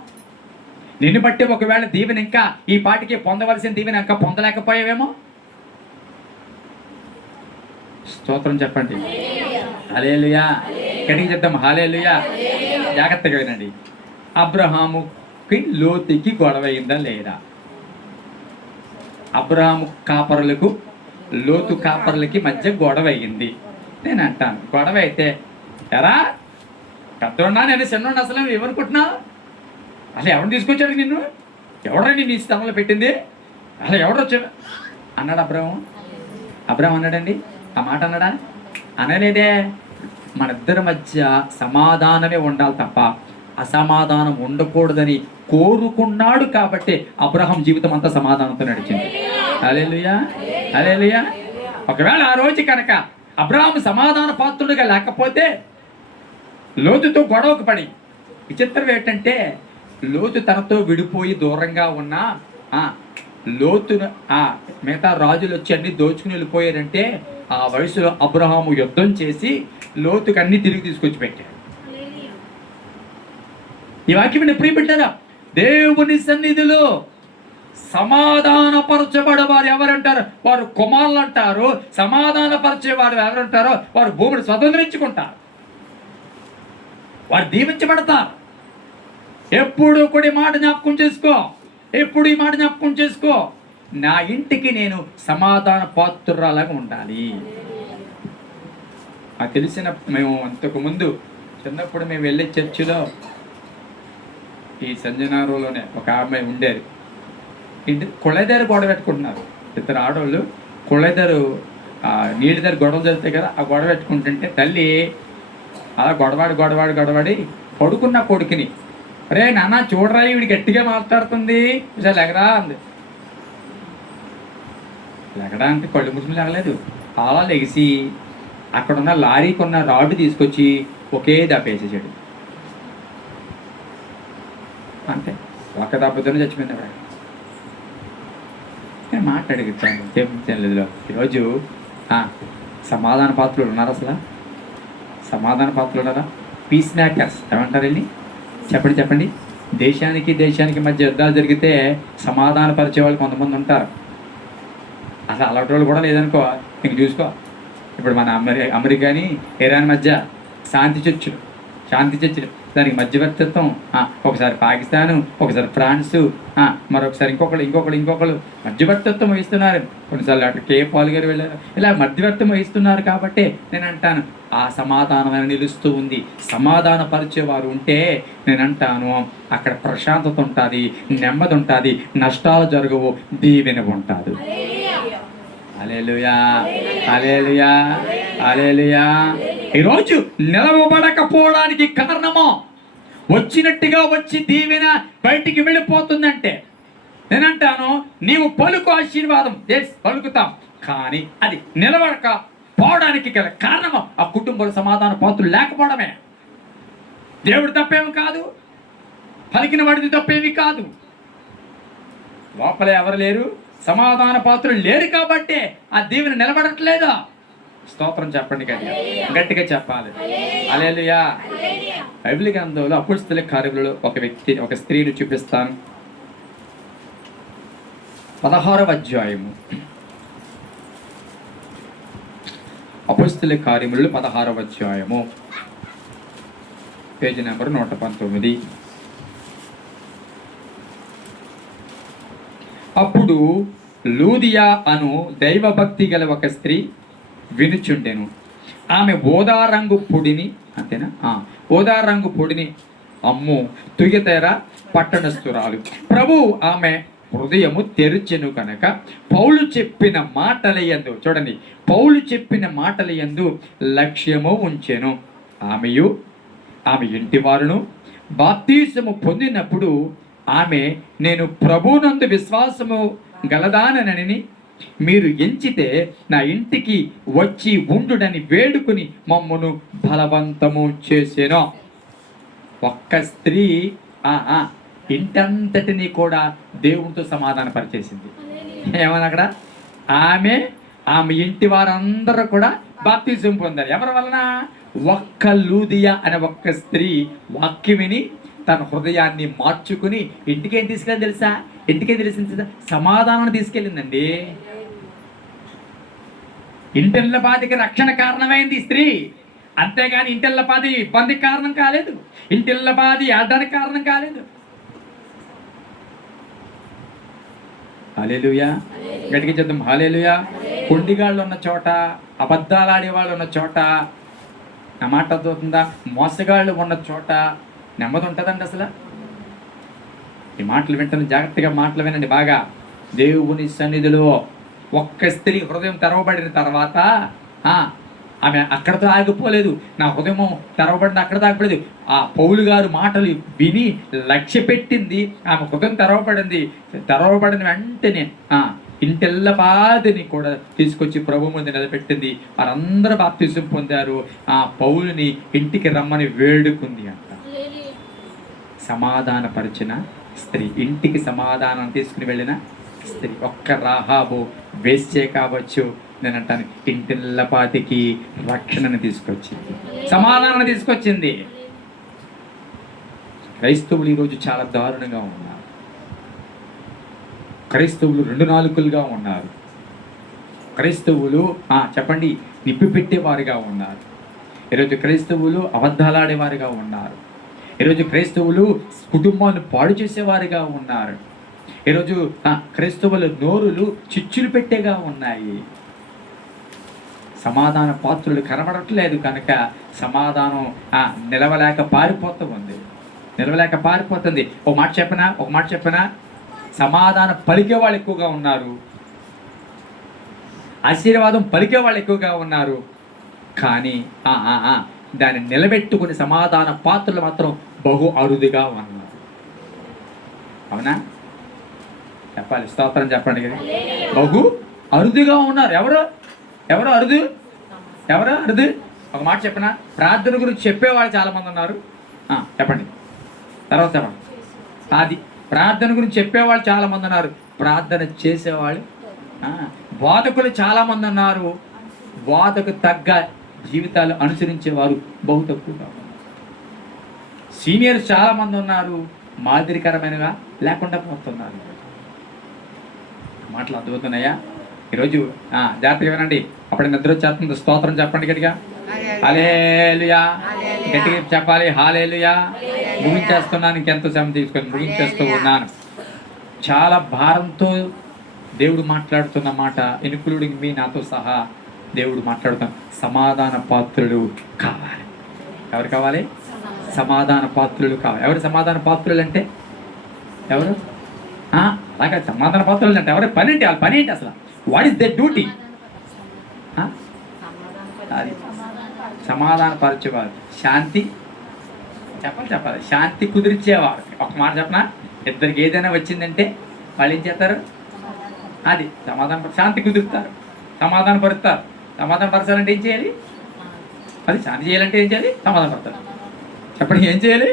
నిన్ను బట్టి ఒకవేళ దీవెన ఇంకా ఈ పాటికి పొందవలసిన దీవెన ఇంకా పొందలేకపోయావేమో. స్తోత్రం చెప్పండి. హల్లెలూయా. గట్టిగా చెప్తాం హల్లెలూయా. జాగ్రత్తగా వినండి. అబ్రహాముకి లోతుకి గొడవ అయిందా లేదా? అబ్రహాము కాపరులకు లోతు కాపరులకి మధ్య గొడవ అయ్యింది. నేను అంటాను గొడవ అయితే ఎరా పెద్దోన్నా నేను చిన్నోడిని అసలు ఏమనుకుంటున్నావు? అసలు ఎవరిని తీసుకొచ్చాడు నిన్ను? ఎవడరా నిన్ను ఈ స్థలంలో పెట్టింది? అసలు ఎవరు వచ్చాడు అన్నాడు అబ్రహాము. అబ్రాహం అన్నాడండి? ఆ మాట అన్నాడా? అనలేదే. మన ఇద్దరి మధ్య సమాధానమే ఉండాలి తప్ప అసమాధానం ఉండకూడదని కోరుకున్నాడు. కాబట్టి అబ్రహాం జీవితం అంతా సమాధానంతో నడిచింది. హల్లెలూయా, హల్లెలూయా. ఒకవేళ ఆ రోజు కనుక అబ్రహాం సమాధాన పాత్రుడిగా లేకపోతే లోతుతో గొడవకు పడి, విచిత్రం ఏంటంటే లోతు తనతో విడిపోయి దూరంగా ఉన్న లోతును మిగతా రాజులు వచ్చి అన్ని దోచుకుని వెళ్ళిపోయారంటే ఆ వయసులో అబ్రహాము యుద్ధం చేసి లోతుకు అన్ని తిరిగి తీసుకొచ్చి పెట్టాడు. ఈ వాక్యం ఎప్పుడు పెట్టారా? దేవుని సన్నిధిలో సమాధానపరచబడే వారు ఎవరంటారు? వారు కుమారులు అంటారు. సమాధానపరిచే వారు ఎవరంటారో వారు భూమిని స్వతంత్రించుకుంటారు, వారు దీవించబడతారు. ఎప్పుడు కూడా ఈ మాట జ్ఞాపకం చేసుకో, ఎప్పుడు ఈ మాట జ్ఞాపకం చేసుకో. నా ఇంటికి నేను సమాధాన పాత్రురాలాగా ఉండాలి. నాకు తెలిసిన, మేము అంతకుముందు చిన్నప్పుడు మేము వెళ్ళే చర్చిలో ఈ సంజనారోలోనే ఒక అమ్మాయి ఉండేది. ఇంటి కొళ్ళైదారు గొడవ పెట్టుకుంటున్నారు. ఇద్దరు ఆడవాళ్ళు కొళ్ళైదారు నీళ్ళ దగ్గర గొడవలు జరుగుతాయి కదా, ఆ గొడవ పెట్టుకుంటుంటే తల్లి అలా గొడవాడి పడుకున్న కొడుకుని, రే నాన్న చూడరా వీడి గట్టిగా మాట్లాడుతుంది, లెగరా అంది. లెగడా అంటే కళ్ళు ముసుకుని లెగలేదు. అలా లెగిసి అక్కడున్న లారీకి ఉన్న రాడ్డు తీసుకొచ్చి ఒకే దెబ్బేసేసాడు. అంతే, ఒక దెబ్బతోనే చచ్చిపోయింది. అక్కడ నేను మాట్లాడగలుగుతాను తెలియదులో. ఈరోజు సమాధాన పాత్రలు ఉన్నారు. అసలు సమాధాన పాత్రలు ఉన్నారా? పీస్ మేకర్స్ ఏమంటారు వెళ్ళి చెప్పండి. దేశానికి మధ్య యుద్ధాలు జరిగితే సమాధాన పరిచే వాళ్ళు కొంతమంది ఉంటారు. అసలు అలాంటి వాళ్ళు కూడా లేదనుకో, ఇంక చూసుకో. ఇప్పుడు మన అమెరికాని ఇరాన్ మధ్య శాంతి చర్చలు, దానికి మధ్యవర్తిత్వం. ఒకసారి పాకిస్తాను, ఒకసారి ఫ్రాన్స్, మరొకసారి ఇంకొకళ్ళు మధ్యవర్తిత్వం వహిస్తున్నారు. కొన్నిసార్లు అటు కే పాల్ గారు వెళ్ళారు. ఇలా మధ్యవర్తం వహిస్తున్నారు. కాబట్టి నేను అంటాను, ఆ సమాధానం నిలుస్తూ ఉంది. సమాధాన పరిచేవారు ఉంటే నేను అంటాను అక్కడ ప్రశాంతత ఉంటుంది, నెమ్మది ఉంటుంది, నష్టాలు జరగవు, దీవెన ఉంటుంది. హల్లెలూయా, హల్లెలూయా, హల్లెలూయా. ఈరోజు నిలవబడకపోవడానికి కారణమో వచ్చినట్టుగా వచ్చి దీవెన బయటికి వెళ్ళిపోతుందంటే నేనంటాను, నీవు పలుకు ఆశీర్వాదం పలుకుతాం, కానీ అది నిలబడక పోవడానికి గల కారణము ఆ కుటుంబంలో సమాధాన పాత్రలు లేకపోవడమే. దేవుడి తప్పేమి కాదు, పలికిన వాడిది తప్పేమి కాదు. లోపల ఎవరు లేరు, సమాధాన పాత్రలు లేరు కాబట్టి ఆ దీవెన నిలబడట్లేదా? స్తోత్రం చెప్పండి, గట్టిగా చెప్పాలి. హల్లెలూయా. బైబిల్ గ్రంథంలో అపొస్తలుల కార్యములలో ఒక స్త్రీని చూపిస్తాను. 16వ అధ్యాయము, అపొస్తలుల కార్యములలో 16వ అధ్యాయము, పేజీ నెంబర్ 119. అప్పుడు లూదియా అను దైవభక్తి గల ఒక స్త్రీ వినుచుండెను. ఆమె ఓదారంగు పొడిని అమ్ము తుయతెర పట్టణస్థురాలు. ప్రభు ఆమె హృదయము తెరిచెను కనుక పౌలు చెప్పిన మాటలయందు లక్ష్యము ఉంచెను. ఆమెయు ఆమె ఇంటి వారును బాప్తిసము పొందినప్పుడు ఆమె, నేను ప్రభునందు విశ్వాసము గలదానని మీరు ఎంచితే నా ఇంటికి వచ్చి ఉండుడని వేడుకుని మమ్మను బలవంతము చేసెను. ఒక్క స్త్రీ ఇంటంతటిని కూడా దేవునితో సమాధాన పరిచేసింది. ఏమన్నా అక్కడ ఆమె ఇంటి వారందరూ కూడా బాప్తిజం పొందారు. ఎవరి వలన? ఒక్క లూదియా అనే ఒక్క స్త్రీ వాక్యం విని తన హృదయాన్ని మార్చుకుని ఇంటికేం తీసుకెళ్ళి తెలుసా? తెలిసింది సమాధానాన్ని తీసుకెళ్ళిందండి. ఇంటిల్ల బాధకి రక్షణ కారణమైంది స్త్రీ, అంతేగాని ఇంటిల్ల బాధ ఇబ్బందికి కారణం కాలేదు, ఇంటిల్ల బాధ ఆడడానికి కారణం కాలేదు. హల్లెలూయా, గట్టిగా చెప్తాం హల్లెలూయా. కొండిగాళ్ళు ఉన్న చోట, అబద్ధాలు ఆడేవాళ్ళు ఉన్న చోట, నా మాట అర్థమవుతుందా? మోసగాళ్ళు ఉన్న చోట నెమ్మది ఉంటుందండి. అసలు ఈ మాటలు వింటాను, జాగ్రత్తగా మాటలు వినండి బాగా. దేవుని సన్నిధిలో ఒక్క స్త్రీ హృదయం తెరవబడిన తర్వాత ఆమె అక్కడతో ఆగిపోలేదు. నా హృదయం తెరవబడింది, అక్కడ ఆగిపోలేదు. ఆ పౌలు గారు మాటలు విని లక్ష్య పెట్టింది, ఆమె హృదయం తెరవబడిన వెంటనే ఇంటెల్ల బాధని కూడా తీసుకొచ్చి ప్రభు ముందు నిలబెట్టింది. వారందరూ బాప్తిసం పొందారు. ఆ పౌలుని ఇంటికి రమ్మని వేడుకుంది అంట. సమాధానపరిచిన స్త్రీ, ఇంటికి సమాధానం తీసుకుని వెళ్ళిన స్త్రీ. ఒక్క రాహాబు వేశ్యే కావచ్చు, నేను అంటాను ఇంటిల్లపాతికి రక్షణను తీసుకొచ్చింది, సమాధానాన్ని తీసుకొచ్చింది. క్రైస్తవులు ఈరోజు చాలా దారుణంగా ఉన్నారు. క్రైస్తవులు 2 నాలుకలుగా ఉన్నారు. క్రైస్తవులు చెప్పండి నిప్పి పెట్టేవారుగా ఉన్నారు. ఈరోజు క్రైస్తవులు అబద్ధాలాడేవారుగా ఉన్నారు. ఈరోజు క్రైస్తవులు కుటుంబాన్ని పాడు చేసేవారుగా ఉన్నారు. ఈరోజు క్రైస్తవుల నోరులు చిచ్చులు పెట్టేగా ఉన్నాయి. సమాధాన పాత్రులు కనబడట్లేదు కనుక సమాధానం నిలవలేక పారిపోతుంది. ఒక మాట చెప్పనా, సమాధానం పలికే వాళ్ళు ఎక్కువగా ఉన్నారు, ఆశీర్వాదం పలికే వాళ్ళు ఎక్కువగా ఉన్నారు. కానీ దాన్ని నిలబెట్టుకుని సమాధాన పాత్రలు మాత్రం బహు అరుదుగా ఉన్నారు. అవునా? చెప్పాలి, స్తోత్రం చెప్పండి. బహు అరుదుగా ఉన్నారు. ఎవరు అరుదు? ఒక మాట చెప్పనా, ప్రార్థన గురించి చెప్పేవాళ్ళు చాలా మంది ఉన్నారు. చెప్పండి, తర్వాత చెప్పండి. అది ప్రార్థన గురించి చెప్పేవాళ్ళు చాలా మంది ఉన్నారు, ప్రార్థన చేసేవాళ్ళు బోధకులు చాలా మంది ఉన్నారు. బోధకు తగ్గ జీవితాలు అనుసరించేవారు బహు తక్కువగా ఉన్నారు. సీనియర్స్ చాలా మంది ఉన్నారు, మాదిరికరమైనగా లేకుండా పోతున్నారు. మాటలు అర్థమవుతున్నాయా? ఈరోజు జాగ్రత్తగా వినండి. అప్పుడు నిద్ర వచ్చేస్తుంది. స్తోత్రం చెప్పండి గట్టిగా. హల్లెలూయా గట్టిగా చెప్పాలి. హల్లెలూయా. ముగించేస్తున్నాను, ఇంకెంతో సమయం తీసుకొని ముగించేస్తూ ఉన్నాను. చాలా భారంతో దేవుడు మాట్లాడుతున్న మాట, ఎనుకులుడి మీ నాతో సహా దేవుడు మాట్లాడుతాం. సమాధాన పాత్రులు కావాలి. ఎవరు కావాలి? సమాధాన పాత్రులు కావాలి. ఎవరు సమాధాన పాత్రులు అంటే ఎవరు? అలాగే సమాధాన పాత్రులు అంటే ఎవరి పని ఏంటి? వాళ్ళ పని ఏంటి అసలు? What is the duty? అది సమాధాన పరిచేవారు, శాంతి చెప్పాలి, శాంతి కుదిర్చేవారు. ఒక మాట చెప్పనా, ఇద్దరికి ఏదైనా వచ్చిందంటే వాళ్ళు ఏం చేస్తారు? అది శాంతి కుదురుతారు, సమాధాన పరుస్తారు. సమాధాన పరచాలంటే ఏం చేయాలి? అది శాంతి చేయాలంటే ఏం చేయాలి? సమాధాన పడతారు. చెప్పండి, ఏం చేయాలి?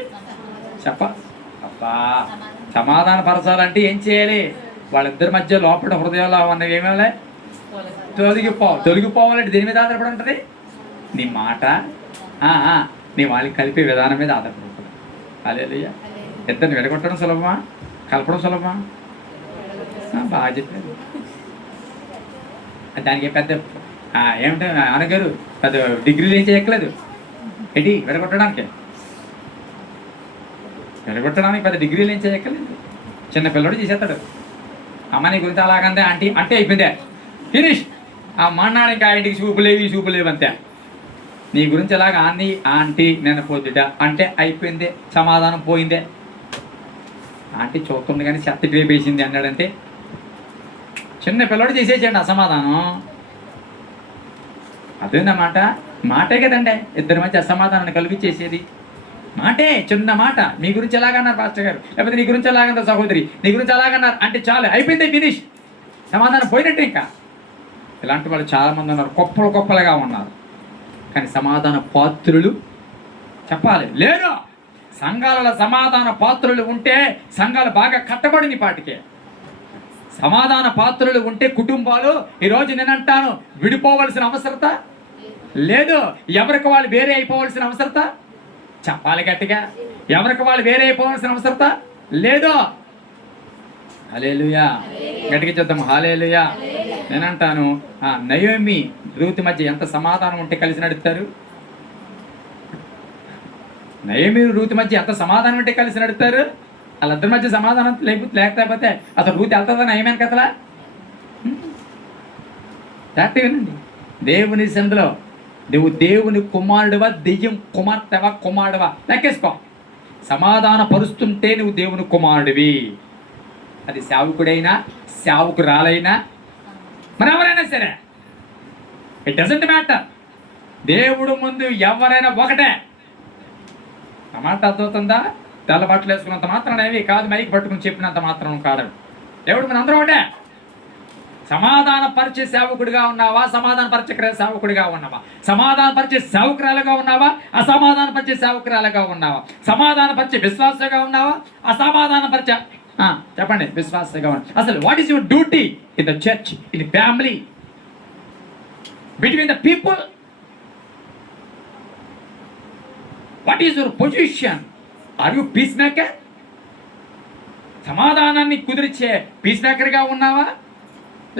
సమాధాన పరచాలంటే ఏం చేయాలి? వాళ్ళిద్దరి మధ్య లోపల హృదయాలు ఉన్నవి ఏమేమి తొలగిపోవాలంటే దేని మీద ఆధారపడి ఉంటుంది? నీ మాట, నీ వాళ్ళకి కలిపే విధానం మీద ఆధారపడుతుంది. హల్లెలూయా. ఇద్దరిని విడగొట్టడం సులభమా, కలపడం సులభమా? బాగా చెప్పారు. దానికి పెద్ద ఏమిటో అనగారు, పెద్ద డిగ్రీలు ఏం చేయక్కలేదు ఏంటి విడగొట్టడానికి పెద్ద డిగ్రీలు ఏం చేయక్కలేదు. చిన్న పిల్లడు చేసేస్తాడు. అమ్మ నీ గురించి అలాగందే ఆంటీ అంటే అయిపోయిందే, ఫినిష్. ఆ మన్నాడికి ఆ ఇంటికి చూపులేవి అంతే. నీ గురించి ఎలాగ ఆంటీ నేను పోతుట అంటే అయిపోయిందే, సమాధానం పోయిందే. ఆంటీ చూస్తుంది కానీ చెత్త వేసింది అన్నాడంటే చిన్న పిల్లడు చేసేసేయండి అసమాధానం. అదేందన్నమాట, మాటే కదండి ఇద్దరి మధ్య అసమాధానాన్ని కలిగించేసేది. మాటే, చిన్న మాట. మీ గురించి ఎలాగన్నారు పాస్టర్ గారు, లేకపోతే నీ గురించి ఎలాగన్నారు సహోదరి, నీ గురించి ఎలాగన్నారు అంటే చాలు, అయిపోయింది, ఫినిష్, సమాధానం పోయినట్టే. ఇంకా ఇలాంటి వాళ్ళు చాలామంది ఉన్నారు, గొప్పలుగా ఉన్నారు. కానీ సమాధాన పాత్రులు చెప్పాలి లేదు. సంఘాలలో సమాధాన పాత్రులు ఉంటే సంఘాలు బాగా కట్టబడిన పాటికే. సమాధాన పాత్రులు ఉంటే కుటుంబాలు ఈరోజు నేనంటాను విడిపోవలసిన అవసరత లేదు. ఎవరికి వాళ్ళు వేరే అయిపోవలసిన అవసరత, చెప్పాలి గట్టిగా, ఎవరికి వాళ్ళు వేరే అయిపోవలసిన అవసరత లేదు. హల్లెలూయా. గట్టిగా చెప్తాము హల్లెలూయా. నేనంటాను నయోమి రూతు మధ్య ఎంత సమాధానం ఉంటే కలిసి నడుపుతారు? నయోమి రూతు మధ్య ఎంత సమాధానం ఉంటే కలిసి నడుపుతారు? వాళ్ళిద్దరి మధ్య సమాధానం లేకపోతే అసలు రూతు వెళ్తుందా నయమేన కథలా? జాగ్రత్తగా వినండి. దేవుని సందులో నువ్వు దేవుని కుమారుడువా, దెయ్యం కుమారుడువా లెక్కేసుకో. సమాధాన పరుస్తుంటే నువ్వు దేవుని కుమారుడివి. అది సేవకుడైనా సేవకురాలైనా మరి ఎవరైనా సరే, ఇట్ డజంట్ మ్యాటర్. దేవుడు ముందు ఎవరైనా ఒకటే. ఆ మాట అర్థమవుతుందా? తెల్ల బట్టలు వేసుకున్నంత మాత్రం ఏవి కాదు, మైకి పట్టుకుని చెప్పినంత మాత్రం కాదు. దేవుడు మన అందరూ ఒకటే. సమాధాన పరిచే సేవకుడిగా ఉన్నావా, సమాధాన పరిచే సేవకుడిగా ఉన్నావా, సమాధాన పరిచే సేవకురాలుగా ఉన్నావా, అసమాధాన పరిచే సేవకురాలుగా ఉన్నావా, సమాధాన పరిచే విశ్వాసగా ఉన్నావా, అసమాధాన పరిచే చెప్పండి విశ్వాసగా ఉన్నా. అసలు what is your duty in the church, in the family, between the people? What is your position? Are you peace maker? సమాధానాన్ని కుదిరిచే పీస్ మేకర్గా ఉన్నావా,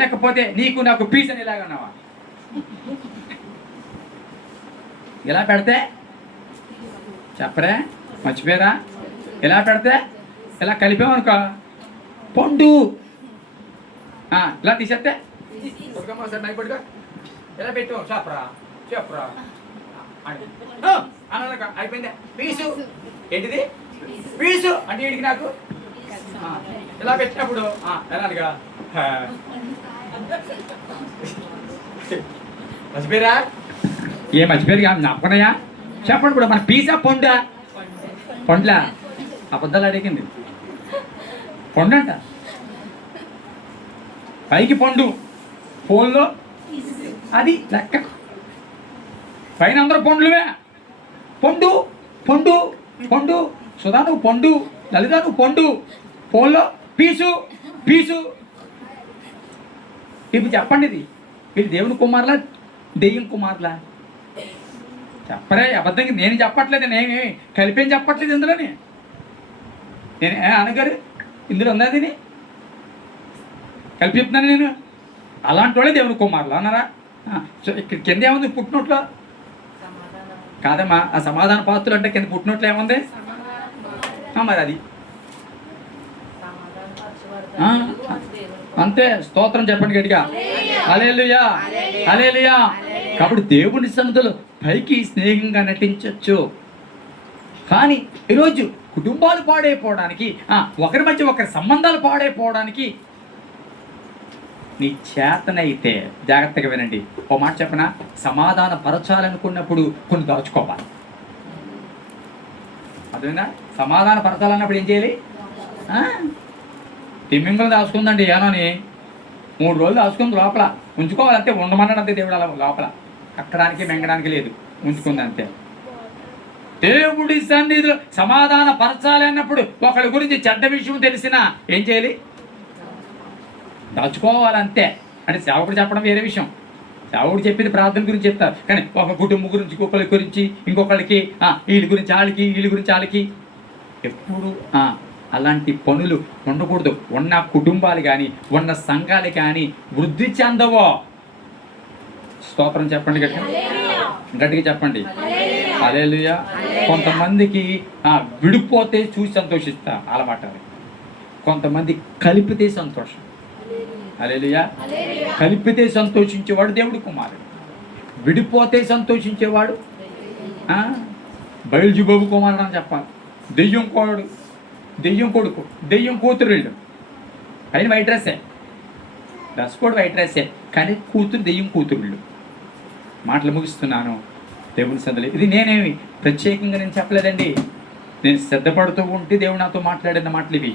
లేకపోతే నీకు నాకు పీస్ అనేలాగా ఉన్నావా? ఇలా పెడితే చెప్పరే, మర్చిపోయారా? ఇలా పెడితే ఇలా కలిపామనుకో పండు, ఇలా తీసేస్తే ఇలా పెట్టు చెప్పరా చెప్పరా అన్న అయిపోయింది. పీసు ఏంటిది? పీసు అంటే వీడికి నాకు ఇలా పెట్టినప్పుడు ఎలాగా మర్చిపోయారా? ఏ మర్చిపోయారు నప్పనయా? చెప్పండి కూడా మన పీసా పండా? పండ్లా అబద్ధాలు అడిగింది. పండు అంట, పైకి పండు, ఫోన్లో అది లెక్క, పైన అందరూ పండ్లువే. పండు పండు పండు, సుధా నువ్వు పండు, లలిత నువ్వు పండు, ఫోన్లో పీసు పీసు. ఇప్పుడు చెప్పండి, ఇది వీళ్ళు దేవుని కుమారులా దెయ్యం కుమారులా? చెప్పరే అబద్ధంగా. నేను చెప్పట్లేదు, నేనే కలిపేం చెప్పట్లేదు ఇందులోని. నేను అనగారు ఇందులో ఉందా దీని కలిపి చెప్తున్నాను నేను. అలాంటి వాళ్ళే దేవుని కుమారులు అన్నారా? ఇక్కడ కింద ఏముంది పుట్టినోట్లో? కాదమ్మా, ఆ సమాధాన పాత్రలు అంటే కింద పుట్టినోట్లో ఏముంది మరి? అది అంతే. స్తోత్రం చెప్పండి గట్టిగా, హల్లెలూయా హల్లెలూయా. కాబట్టి దేవుని సన్నిధిలో పైకి స్నేహంగా నటించవచ్చు, కానీ ఈరోజు కుటుంబాలు పాడైపోవడానికి, ఒకరి మధ్య ఒకరి సంబంధాలు పాడైపోవడానికి నీ చేతనైతే జాగ్రత్తగా వినండి. ఓ మాట చెప్పనా? సమాధాన పరచాలనుకున్నప్పుడు కొన్ని దాచుకోవాలి. అదేనా? సమాధాన పరచాలన్నప్పుడు ఏం చేయాలి? తిమ్మింగులు దాచుకుందండి ఏనోని 3 రోజులు దాచుకుంది లోపల, ఉంచుకోవాలంతే. ఉండమన్నాడు అంతే దేవుడు. అలా లోపల అక్కడానికి మెంగడానికి లేదు, ఉంచుకుంది అంతే. దేవుడి సన్నిధిలో సమాధాన పరచాలి అన్నప్పుడు ఒకరి గురించి చెడ్డ విషయం తెలిసినా ఏం చేయాలి? దాచుకోవాలంతే. అంటే సేవకుడు చెప్పడం వేరే విషయం, సేవకుడు చెప్పింది ప్రార్థన గురించి చెప్తారు, కానీ ఒక కుటుంబం గురించి ఇంకొకరి గురించి ఇంకొకరికి, వీళ్ళ గురించి వాళ్ళకి, వీళ్ళ గురించి వాళ్ళకి ఎప్పుడు అలాంటి పనులు ఉండకూడదు. ఉన్న కుటుంబాలు కానీ ఉన్న సంఘాలు కానీ వృద్ధి చెందవో. స్తోత్రం చెప్పండి గట్టిగా, గట్టిగా చెప్పండి హల్లెలూయా. కొంతమందికి విడిపోతే చూసి సంతోషిస్తా అలవాటు, కొంతమంది కలిపితే సంతోషం. హల్లెలూయా. కలిపితే సంతోషించేవాడు దేవుడి కుమారుడు, విడిపోతే సంతోషించేవాడు బయల్జెబూబు కుమారుడు అని చెప్పాలి. దెయ్యం కోడు, దెయ్యం కొడుకు, దెయ్యం కూతురు. వీళ్ళు పైన వైట్ డ్రెస్సే, డ్రెస్ కూడా వైట్ డ్రెస్సే, కానీ కూతురు దెయ్యం కూతురు. వీళ్ళు మాటలు ముగిస్తున్నాను దేవుని సన్నిధిలో. ఇది నేనేమి ప్రత్యేకంగా నేను చెప్పలేదండి, నేను సిద్ధపడుతూ ఉంటే దేవుడు నాతో మాట్లాడిన మాటలు ఇవి.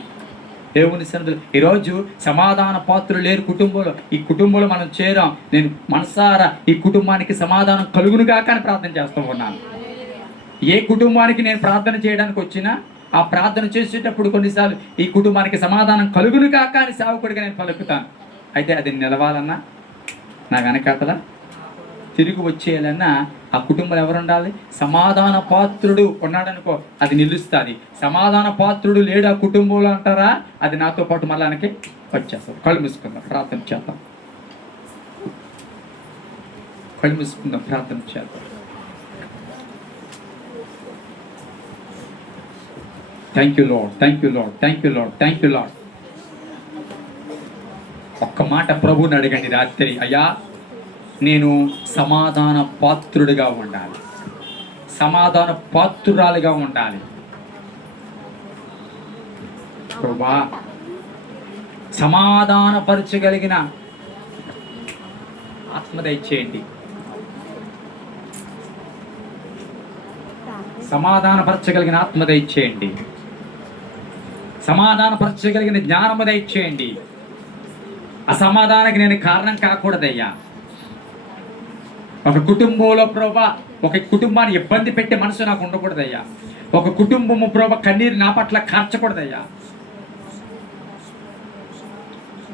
దేవుని సన్నిధిలో ఈరోజు సమాధాన పాత్రలు లేరు కుటుంబంలో. ఈ కుటుంబంలో మనం చేరాం. నేను మనసారా ఈ కుటుంబానికి సమాధానం కలుగునుగా కానీ ప్రార్థన చేస్తూ ఉన్నాను. ఏ కుటుంబానికి నేను ప్రార్థన చేయడానికి వచ్చినా ఆ ప్రార్థన చేసేటప్పుడు కొన్నిసార్లు ఈ కుటుంబానికి సమాధానం కలుగును కాక అని సేవకుడిగా నేను పలుకుతాను. అయితే అది నిలవాలన్నా, నా వెనకాతల తిరిగి వచ్చేయాలన్నా ఆ కుటుంబంలో ఎవరు ఉండాలి? సమాధాన పాత్రుడు ఉన్నాడనుకో, అది నిలుస్తుంది. సమాధాన పాత్రుడు లేడు ఆ కుటుంబంలో అంటారా, అది నాతో పాటు మళ్ళీ వెనక్కి వచ్చేస్తారు. కళ్ళు మూసుకుందాం, ప్రార్థన చేద్దాం. కళ్ళు మూసుకుందాం, ప్రార్థన చేద్దాం. Thank you lord, thank you lord, thank you lord, thank you lord. ఒక్క మాట ప్రభువుని అడగండి రాత్రి, అయ్యా నేను సమాధాన పాత్రుడిగా ఉండాలి, సమాధాన పాత్రురాలుగా ఉండాలి ప్రభువా. సమాధానపరచగలిగిన ఆత్మ దయచేయండి. సమాధానపరచగలిగిన ఆత్మ దయచేయండి. సమాధానపరచగలిగిన జ్ఞానము దయచేయండి. అసమాధానానికి నేను కారణం కాకూడదయ్యా. ఒక కుటుంబంలో ప్రభా ఒక కుటుంబాన్ని ఇబ్బంది పెట్టే మనసు నాకు ఉండకూడదయ్యా. ఒక కుటుంబము ప్రభా కన్నీరు నా పట్ల కార్చకూడదయ్యా.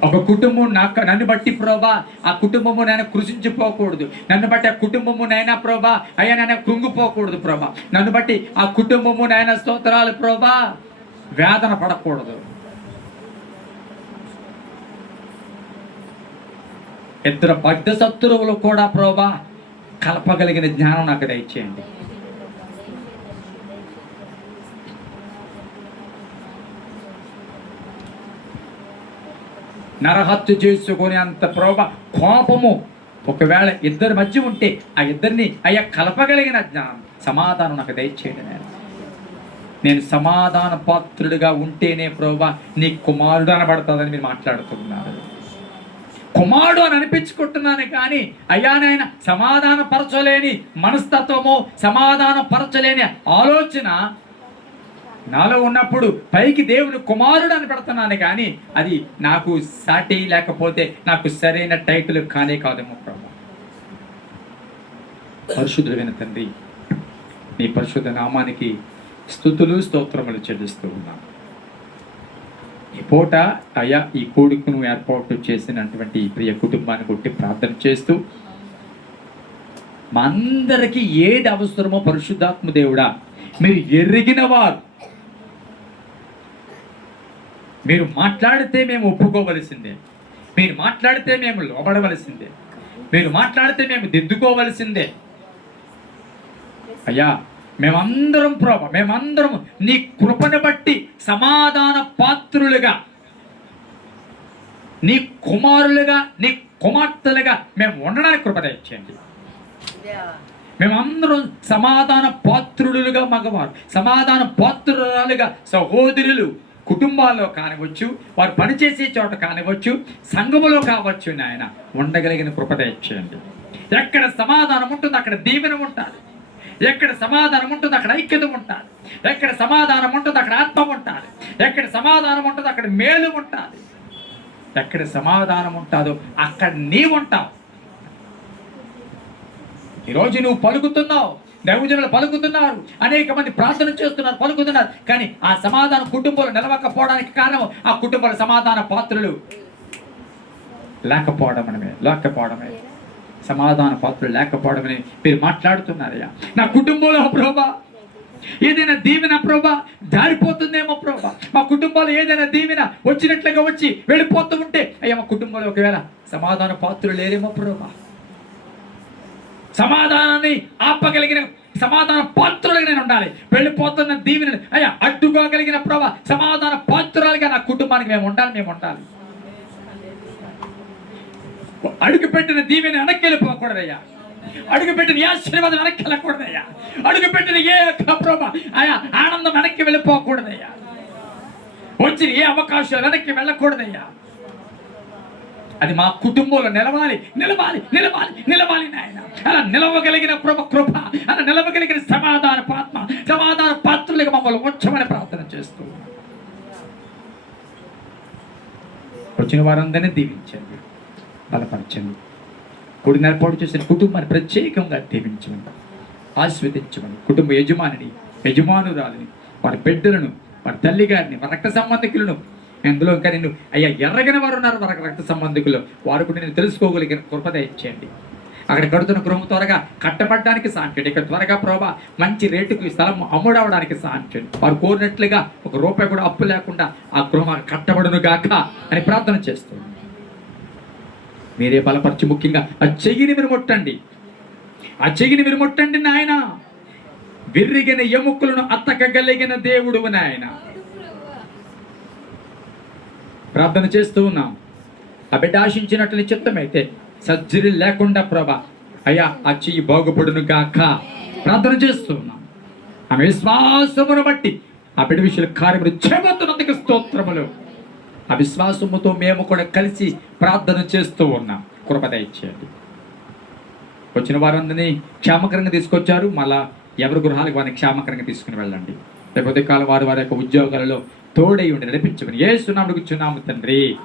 ఒక కుటుంబం నన్ను బట్టి ప్రభా ఆ కుటుంబము నేను కృషించిపోకూడదు. నన్ను బట్టి ఆ కుటుంబము నైనా ప్రభా అయ్యా నేను కృంగిపోకూడదు ప్రభా. నన్ను బట్టి ఆ కుటుంబము నైనా స్తోత్రాలు ప్రభా వేదన పడకూడదు. ఇద్దరు బడ్డ శత్రువులు కూడా ప్రభా కలపగలిగిన జ్ఞానం నాకు దయచేయండి. నరహత్య చేసుకునే అంత ప్రభా కోపము ఒకవేళ ఇద్దరి మధ్య ఉంటే ఆ ఇద్దరిని అయ్యా కలపగలిగిన జ్ఞానం సమాధానం నాకు దయచేయండి. నేను సమాధాన పాత్రుడిగా ఉంటేనే ప్రభా నీ కుమారుడు అనబడతాదని మీరు మాట్లాడుతున్నారు. కుమారుడు అని అనిపించుకుంటున్నాను కానీ అయ్యా నాయన సమాధాన పరచలేని మనస్తత్వము, సమాధాన పరచలేని ఆలోచన నాలో ఉన్నప్పుడు పైకి దేవుని కుమారుడు అని పెడుతున్నాను కానీ అది నాకు సాటి లేకపోతే నాకు సరైన టైటిల్ కానే కాదేమో ప్రభా. పరిశుద్ధుడైన తండ్రి నీ పరిశుద్ధ నామానికి స్తుతులు స్తోత్రములు చెల్లిస్తూ ఉన్నాను. ఈ పూట అయ్యా ఈ కోడుకును ఏర్పాటు చేసినటువంటి ఈ ప్రియ కుటుంబాన్ని కొట్టి ప్రార్థన చేస్తూ మా అందరికీ ఏది అవసరమో పరిశుద్ధాత్మ దేవుడా మీరు ఎరిగిన వారు. మీరు మాట్లాడితే మేము ఒప్పుకోవలసిందే, మీరు మాట్లాడితే మేము లోబడవలసిందే, మీరు మాట్లాడితే మేము దిద్దుకోవలసిందే. అయ్యా మేమందరం ప్రభా మేమందరం నీ కృపను బట్టి సమాధాన పాత్రులుగా, నీ కుమారులుగా, నీ కుమార్తెలుగా మేము ఉండడానికి కృప దయచేయండి. మేమందరం సమాధాన పాత్రులుగా మగవారు, సమాధాన పాత్రురాలుగా సహోదరులు కుటుంబాల్లో కానివచ్చు, వారు పనిచేసే చోట కానివచ్చు, సంఘములో కావచ్చు నాయన ఉండగలిగిన కృప దయచేయండి. ఎక్కడ సమాధానం ఉంటుందో అక్కడ దీవెన ఉంటుంది. ఎక్కడ సమాధానం ఉంటుందో అక్కడ ఐక్యత ఉంటుంది. ఎక్కడ సమాధానం ఉంటుందో అక్కడ ఆత్మ ఉంటుంది. ఎక్కడ సమాధానం ఉంటుందో అక్కడ మేలు ఉంటుంది. ఎక్కడ సమాధానం ఉంటుందో అక్కడ నీవు ఉంటావు. ఈరోజు నువ్వు పలుకుతున్నావు, దైవజనులు పలుకుతున్నారు, అనేక మంది ప్రార్థన చేస్తున్నారు, పలుకుతున్నారు. కానీ ఆ సమాధానం కుటుంబంలో నిలవకపోవడానికి కారణం ఆ కుటుంబాల సమాధాన పాత్రలు లేకపోవడమే సమాధాన పాత్రలు లేకపోవడమని మీరు మాట్లాడుతున్నారయ్యా. నా కుటుంబంలో ప్రభా ఏదైనా దీవెన ప్రభా జారిపోతుందేమో ప్రభా. మా కుటుంబాలు ఏదైనా దీవెన వచ్చినట్లుగా వచ్చి వెళ్ళిపోతూ ఉంటే అయ్యా మా కుటుంబంలో ఒకవేళ సమాధాన పాత్రలు లేరేమో ప్రభా. సమాధానాన్ని ఆపగలిగిన సమాధాన పాత్రులుగా నేను ఉండాలి. వెళ్ళిపోతున్న దీవెన అయ్యా అడ్డుకోగలిగిన ప్రభా సమాధాన పాత్రులుగా నా కుటుంబానికి మేము ఉండాలి. అడుగుపెట్టిన దీవెన వెనక్కి వెళ్ళిపోకూడదయ్యా. అడుగుపెట్టిన ఆశీర్వాదం వెనక్కి వెళ్ళకూడదయ్యా. అడుగుపెట్టిన ఏ ప్రభా అయ్యా ఆనందం వెనక్కి వెళ్ళిపోకూడదయ్యా. వచ్చిన ఏ అవకాశం వెనక్కి వెళ్ళకూడదయ్యా. అది మా కుటుంబంలో నిలవాలి నాయన. అలా నిలవగలిగిన కృప, అలా నిలవగలిగిన సమాధాన పాత్రులుగా మమ్మల్ని ఉంచమని ప్రార్థన చేస్తూ వచ్చిన వారందరినీ దీవించండి, బలపరచండి. కూడిన ఏర్పాటు చేసిన కుటుంబాన్ని ప్రత్యేకంగా దీవించమని, ఆశీర్వదించమని, కుటుంబ యజమానురాలిని, వారి బిడ్డలను, వారి తల్లి గారిని, వారి రక్త సంబంధికులను, అందులో ఇంకా నేను అయ్యా ఎర్రగిన వారు ఉన్నారు వారి రక్త సంబంధికులు, వారు కూడా నేను తెలుసుకోగలిగిన కృప దయచేయండి. అక్కడ కడుతున్న గృహం త్వరగా కట్టబడడానికి సాంచండి. ఇక్కడ త్వరగా ప్రభా మంచి రేటుకు ఈ స్థలం అమ్ముడవడానికి సాంచండి. వారు కోరినట్లుగా ₹1 కూడా అప్పు లేకుండా ఆ గృహం కట్టబడును గాక అని ప్రార్థన చేస్తున్నాను. మీరే బలపరిచి ముఖ్యంగా ఆ చెయ్యిని మీరు ముట్టండి నాయన. విరిగిన ఎముకలను అత్తకగలిగిన దేవుడు నాయన. ప్రార్థన చేస్తూ ఉన్నాం. ఆ బిడ్డ ఆశించినట్లు చిత్తమైతే సర్జరీ లేకుండా ప్రభా అయ్యా ఆ చెయ్యి బాగుపడును గాక ప్రార్థన చేస్తూ ఉన్నాం. ఆమె విశ్వాసమును బట్టి ఆ బిడ్డ విషయంలో కార్యములు చేయబోతున్నందుకు స్తోత్రములు. ఆ విశ్వాసముతో మేము కూడా కలిసి ప్రార్థన చేస్తూ ఉన్నాం. కృప దయచేయండి. వచ్చిన వారందరినీ క్షేమకరంగా తీసుకొచ్చారు. మళ్ళా ఎవరి గృహాలకు వారిని క్షేమకరంగా తీసుకుని వెళ్ళండి. రేపు ఉదయకాలం వారి వారి యొక్క ఉద్యోగాలలో తోడై ఉండి నడిపించమని యేసు నామమున అడుగుచున్నాము తండ్రి.